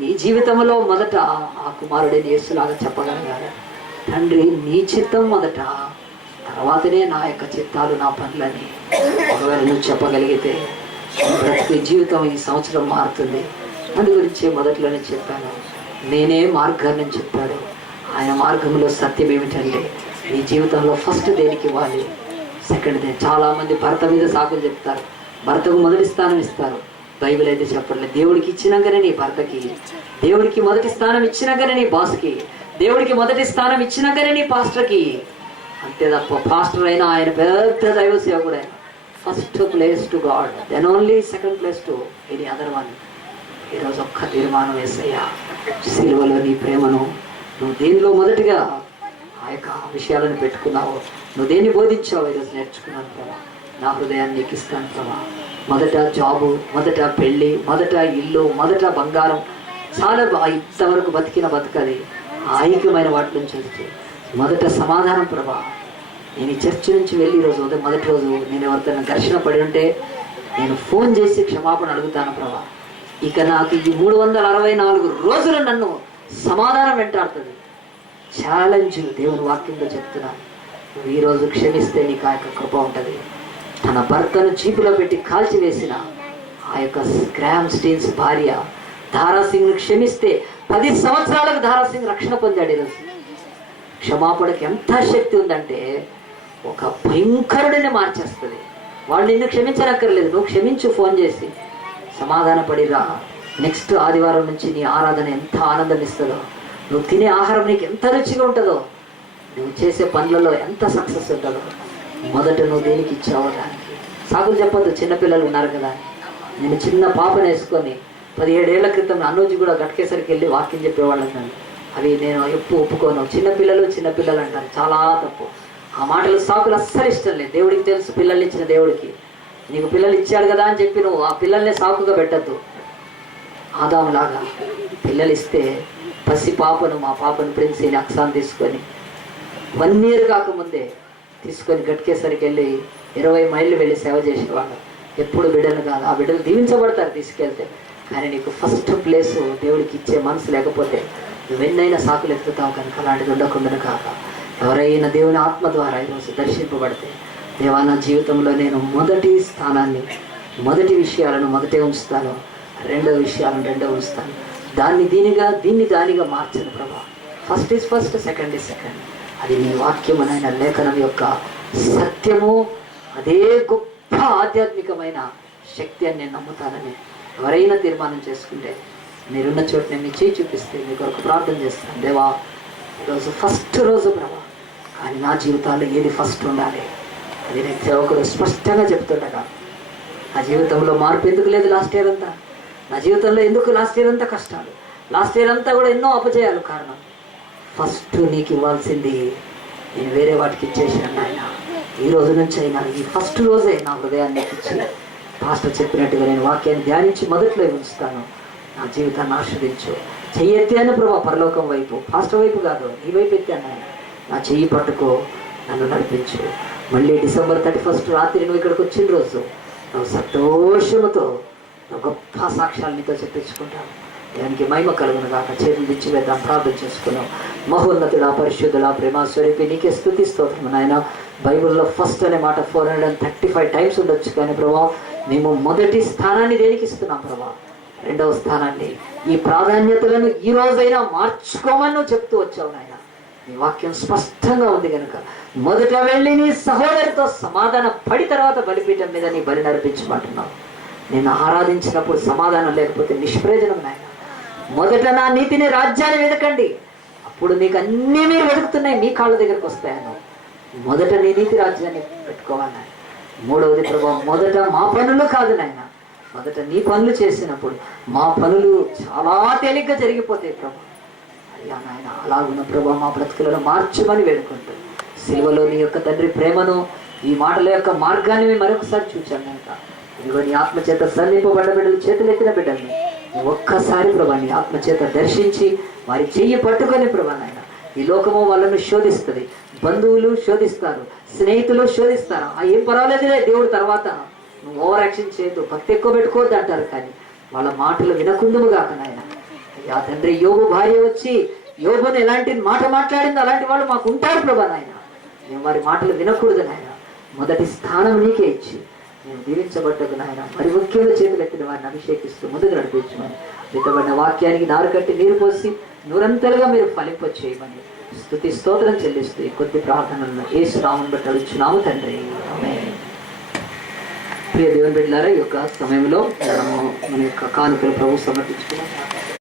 నీ జీవితంలో మొదట ఆ కుమారుడే యేసులాగా చెప్పగలిగాడు, తండ్రి నీ చిత్తం మొదట, తర్వాతనే నా యొక్క చిత్తాలు, నా పనులని ఒకవేళ నువ్వు చెప్పగలిగితే ప్రతి జీవితం ఈ సంవత్సరం మారుతుంది. అందు గురించి మొదట్లోనే చెప్పాను, నేనే మార్గాన్ని చెప్పాడు. ఆయన మార్గంలో సత్యం ఏమిటంటే నీ జీవితంలో ఫస్ట్ దేనికి ఇవ్వాలి, సెకండ్ చాలామంది భర్త మీద సాకులు చెప్తారు, భర్తకు మొదటి స్థానం ఇస్తారు. బైబిల్ అయితే చెప్పట్లేదు. దేవుడికి ఇచ్చినాకనే నీ భర్తకి, దేవుడికి మొదటి స్థానం ఇచ్చినాకనే నీ బాస్కి, దేవుడికి మొదటి స్థానం ఇచ్చినాకనే నీ పాస్టర్కి. అంతే తప్ప పాస్టర్ అయినా ఆయన పెద్ద దైవ సేవకుడు ఆయన. First place to God, then only second place to any other one. ఈరోజు ఒక్క తీర్మానం వేసయ్యా, సిలువలో నీ ప్రేమను నువ్వు దేనిలో మొదటిగా ఆ యొక్క విషయాలను పెట్టుకున్నావు, నువ్వు దేన్ని బోధించావు ఈరోజు నేర్చుకున్నాను ప్రభా. నా హృదయాన్ని నీకు ఇస్తాను ప్రభా. మొదట జాబు, మొదట పెళ్ళి, మొదట ఇల్లు, మొదట బంగారం, చాలా ఇంతవరకు బతికిన బతకది ఐక్యమైన వాటి నుంచి వస్తే మొదట సమాధానం ప్రభా. నేను ఈ చర్చి నుంచి వెళ్ళి ఈరోజు ఉదయం మొదటి రోజు నేను ఎవరితో ఘర్షణ పడి ఉంటే నేను ఫోన్ చేసి క్షమాపణ అడుగుతాను ప్రభా. ఇక నాకు ఈ 364 రోజులు నన్ను సమాధానం వెంటాడుతుంది. ఛాలెంజ్ దేవుని వాక్యంలో చెప్తున్నాను. నువ్వు ఈరోజు క్షమిస్తే నీకు ఆ యొక్క కృప ఉంటుంది. తన భర్తను చీపులో పెట్టి కాల్చివేసిన ఆ యొక్క గ్రామ్ స్టీన్స్ భార్య ధారాసింగ్ను క్షమిస్తే 10 సంవత్సరాలకు ధారాసింగ్ రక్షణ పొందాడు. ఈరోజు క్షమాపణకి ఎంత శక్తి ఉందంటే ఒక భయంకరుడిని మార్చేస్తుంది. వాళ్ళు నిన్ను క్షమించనక్కర్లేదు, నువ్వు క్షమించు, ఫోన్ చేసి సమాధానపడిరా. నెక్స్ట్ ఆదివారం నుంచి నీ ఆరాధన ఎంత ఆనందం ఇస్తుందో, నువ్వు తినే ఆహారం నీకు ఎంత రుచిగా ఉంటుందో, నువ్వు చేసే పనులలో ఎంత సక్సెస్ ఉంటుందో. మొదట నువ్వు దేనికి ఇచ్చావో దానికి సాగులు చెప్పొద్దు. చిన్నపిల్లలు ఉన్నారు కదా, నేను చిన్న పాపను వేసుకొని 17 ఏళ్ల క్రితం అనుజు కూడా గట్కేసరికి వెళ్ళి వాక్యం చెప్పేవాళ్ళం కానీ అవి నేను ఎప్పుడు ఒప్పుకోను. చిన్నపిల్లలు అంటారు, చాలా తప్పు. ఆ మాటలు సాకులు అస్సలు ఇష్టం లేదు. దేవుడికి తెలుసు, పిల్లల్ని ఇచ్చిన దేవుడికి నీకు పిల్లలు ఇచ్చాడు కదా అని చెప్పి నువ్వు ఆ పిల్లల్ని సాకుగా పెట్టద్దు. ఆదాములాగా పిల్లలు ఇస్తే పసి పాపను, మా పాపను ప్రిన్సీని అక్సాన్ తీసుకొని 1 year కాకముందే తీసుకొని గట్కేసరికి వెళ్ళి 20 మైళ్ళు వెళ్ళి సేవ చేసేవాడు. ఎప్పుడు బిడ్డలు కాదు, ఆ బిడ్డలు దీవించబడతారు తీసుకెళ్తే. కానీ నీకు ఫస్ట్ ప్లేసు దేవుడికి ఇచ్చే మనసు లేకపోతే నువ్వెన్నైనా సాకులు ఎత్తుతావు కనుక అలాంటిది ఉండకుండా కాక ఎవరైనా దేవుని ఆత్మ ద్వారా ఈరోజు దర్శింపబడితే, దేవా నా జీవితంలో నేను మొదటి స్థానాన్ని, మొదటి విషయాలను మొదటే ఉంచుతాను, రెండవ విషయాలను రెండవ ఉంచుతాను, దీన్ని దానిగా మార్చను ప్రభా. First is first, second is second. అది నీ వాక్యమునైన లేఖనం యొక్క సత్యము, అదే గొప్ప ఆధ్యాత్మికమైన శక్తి అని నేను నమ్ముతానని ఎవరైనా తీర్మానం చేసుకుంటే మీరున్న చోటు నేను మీ చేయి చూపిస్తే మీ కొరకు ప్రార్థన చేస్తాను. దేవా ఈరోజు ఫస్ట్ రోజు ప్రభా, కానీ నా జీవితాల్లో ఏది ఫస్ట్ ఉండాలి అది నేను సేవకుడు స్పష్టంగా చెప్తుండగా నా జీవితంలో మార్పు ఎందుకు లేదు లాస్ట్ ఇయర్ అంతా, నా జీవితంలో ఎందుకు లాస్ట్ ఇయర్ అంతా కష్టాలు, లాస్ట్ ఇయర్ అంతా కూడా ఎన్నో అపజయాలు. కారణం ఫస్ట్ నీకు ఇవ్వాల్సింది నేను వేరే వాటికి ఇచ్చేసాను ఆయన. ఈ రోజు నుంచి అయినా ఈ ఫస్ట్ రోజే నా హృదయాన్ని ఇచ్చి పాస్టర్ చెప్పినట్టుగా నేను వాక్యాన్ని ధ్యానించి మొదట్లో ఉంచుతాను. నా జీవితాన్ని ఆస్వాదించు. చెయ్యి ఎత్తాను ప్రభా పరలోకం వైపు, పాస్టర్ వైపు కాదు, నీ వైపు ఎత్తాను ఆయన. నా చెయ్యి పట్టుకో, నన్ను నడిపించు. మళ్ళీ December 31 రాత్రి నువ్వు ఇక్కడికి వచ్చిన రోజు నువ్వు సంతోషముతో గొప్ప సాక్ష్యాలు నీతో చెప్పించుకుంటాను. దానికి మహిమ కలుగును కాక. చేతులు దించి వేద్దాం, ప్రార్థన చేసుకున్నాం. మహోన్నతుడా, పరిశుద్ధుడా, ప్రేమ స్వరూపి నీకే స్తుతి స్తోత్రం నాయన. బైబిల్లో ఫస్ట్ అనే మాట 435 టైమ్స్ ఉండొచ్చు, కానీ ప్రభా మేము మొదటి స్థానాన్ని దేనికి ఇస్తున్నాం ప్రభా? రెండవ స్థానాన్ని, ఈ ప్రాధాన్యతలను ఈ రోజైనా మార్చుకోమని నువ్వు చెప్తూ వచ్చావు నాయన. నీ వాక్యం స్పష్టంగా ఉంది కనుక మొదట వెళ్ళి నీ సహోదరితో సమాధాన పడి తర్వాత బలిపీఠం మీద నీ బలి నడిపించమంటున్నావు. నేను ఆరాధించినప్పుడు సమాధానం లేకపోతే నిష్ప్రయోజనం నాయన. మొదట నా నీతిని, రాజ్యాన్ని వెతకండి, అప్పుడు నీకు అన్నీ మీరు వెతుకుతున్నాయి మీ కాళ్ళ దగ్గరకు వస్తాయన్నావు. మొదట నీ నీతి, రాజ్యాన్ని పెట్టుకోవాలి నాయన. మూడవది ప్రభా, మొదట మా పనులు కాదు నాయన, మొదట నీ పనులు చేసినప్పుడు మా పనులు చాలా తేలిగ్గా జరిగిపోతాయి ప్రభా. అయ్యా నాయన, అలాగున్న ప్రభా మా బ్రతుకులను మార్చమని వేడుకుంటూ సిలువలో నీ యొక్క తండ్రి ప్రేమను, ఈ మాటల యొక్క మార్గాన్ని మేము మరొకసారి చూచాను కనుక ఇదిగో నీ ఆత్మచేత సన్నింపబడ్డ బిడ్డలు, చేతులెత్తిన బిడ్డల్ని ఒక్కసారి ప్రభా నీ ఆత్మచేత దర్శించి వారి చెయ్యి పట్టుకొని ప్రభా నాయన. ఈ లోకము వాళ్ళను శోధిస్తుంది, బంధువులు శోధిస్తారు, స్నేహితులు శోధిస్తారు. ఏం పర్వాలేదులే దేవుడు తర్వాత, నువ్వు ఓవర్ యాక్షన్ చేయొద్దు, భక్తి ఎక్కువ పెట్టుకోవద్దు అంటారు. కానీ వాళ్ళ మాటలు వినకుందుము కాక నాయన. ఆ తండ్రి యోబు భార్య వచ్చి యోబుని ఎలాంటి మాట మాట్లాడింది అలాంటి వాళ్ళు మాకు ఉంటారు ప్రభా నాయన. మేము వారి మాటలు వినకూడదు నాయన. మొదటి స్థానం నీకే ఇచ్చి నేను దీవించబడ్డకు నాయన. మరి ముఖ్యంగా చేతులెత్తిన వారిని అభిషేకిస్తూ ముందుకు నడిపించమని, విత్తబడిన వాక్యానికి నారు కట్టి నీరు పోసి నూరంతలుగా మీరు ఫలింపచేయమని స్తుతి స్తోత్రం చెల్లిస్తూ ఈ కొద్ది ప్రార్థనలను యేసు నామమును బట్టి అడుగుచున్నాము తండ్రి, ఆమేన్. ప్రియ దేవుని బిడ్డలారా, ఈ యొక్క సమయంలో మనము మన యొక్క కానుకలు ప్రభు సమర్పించుకున్నాం.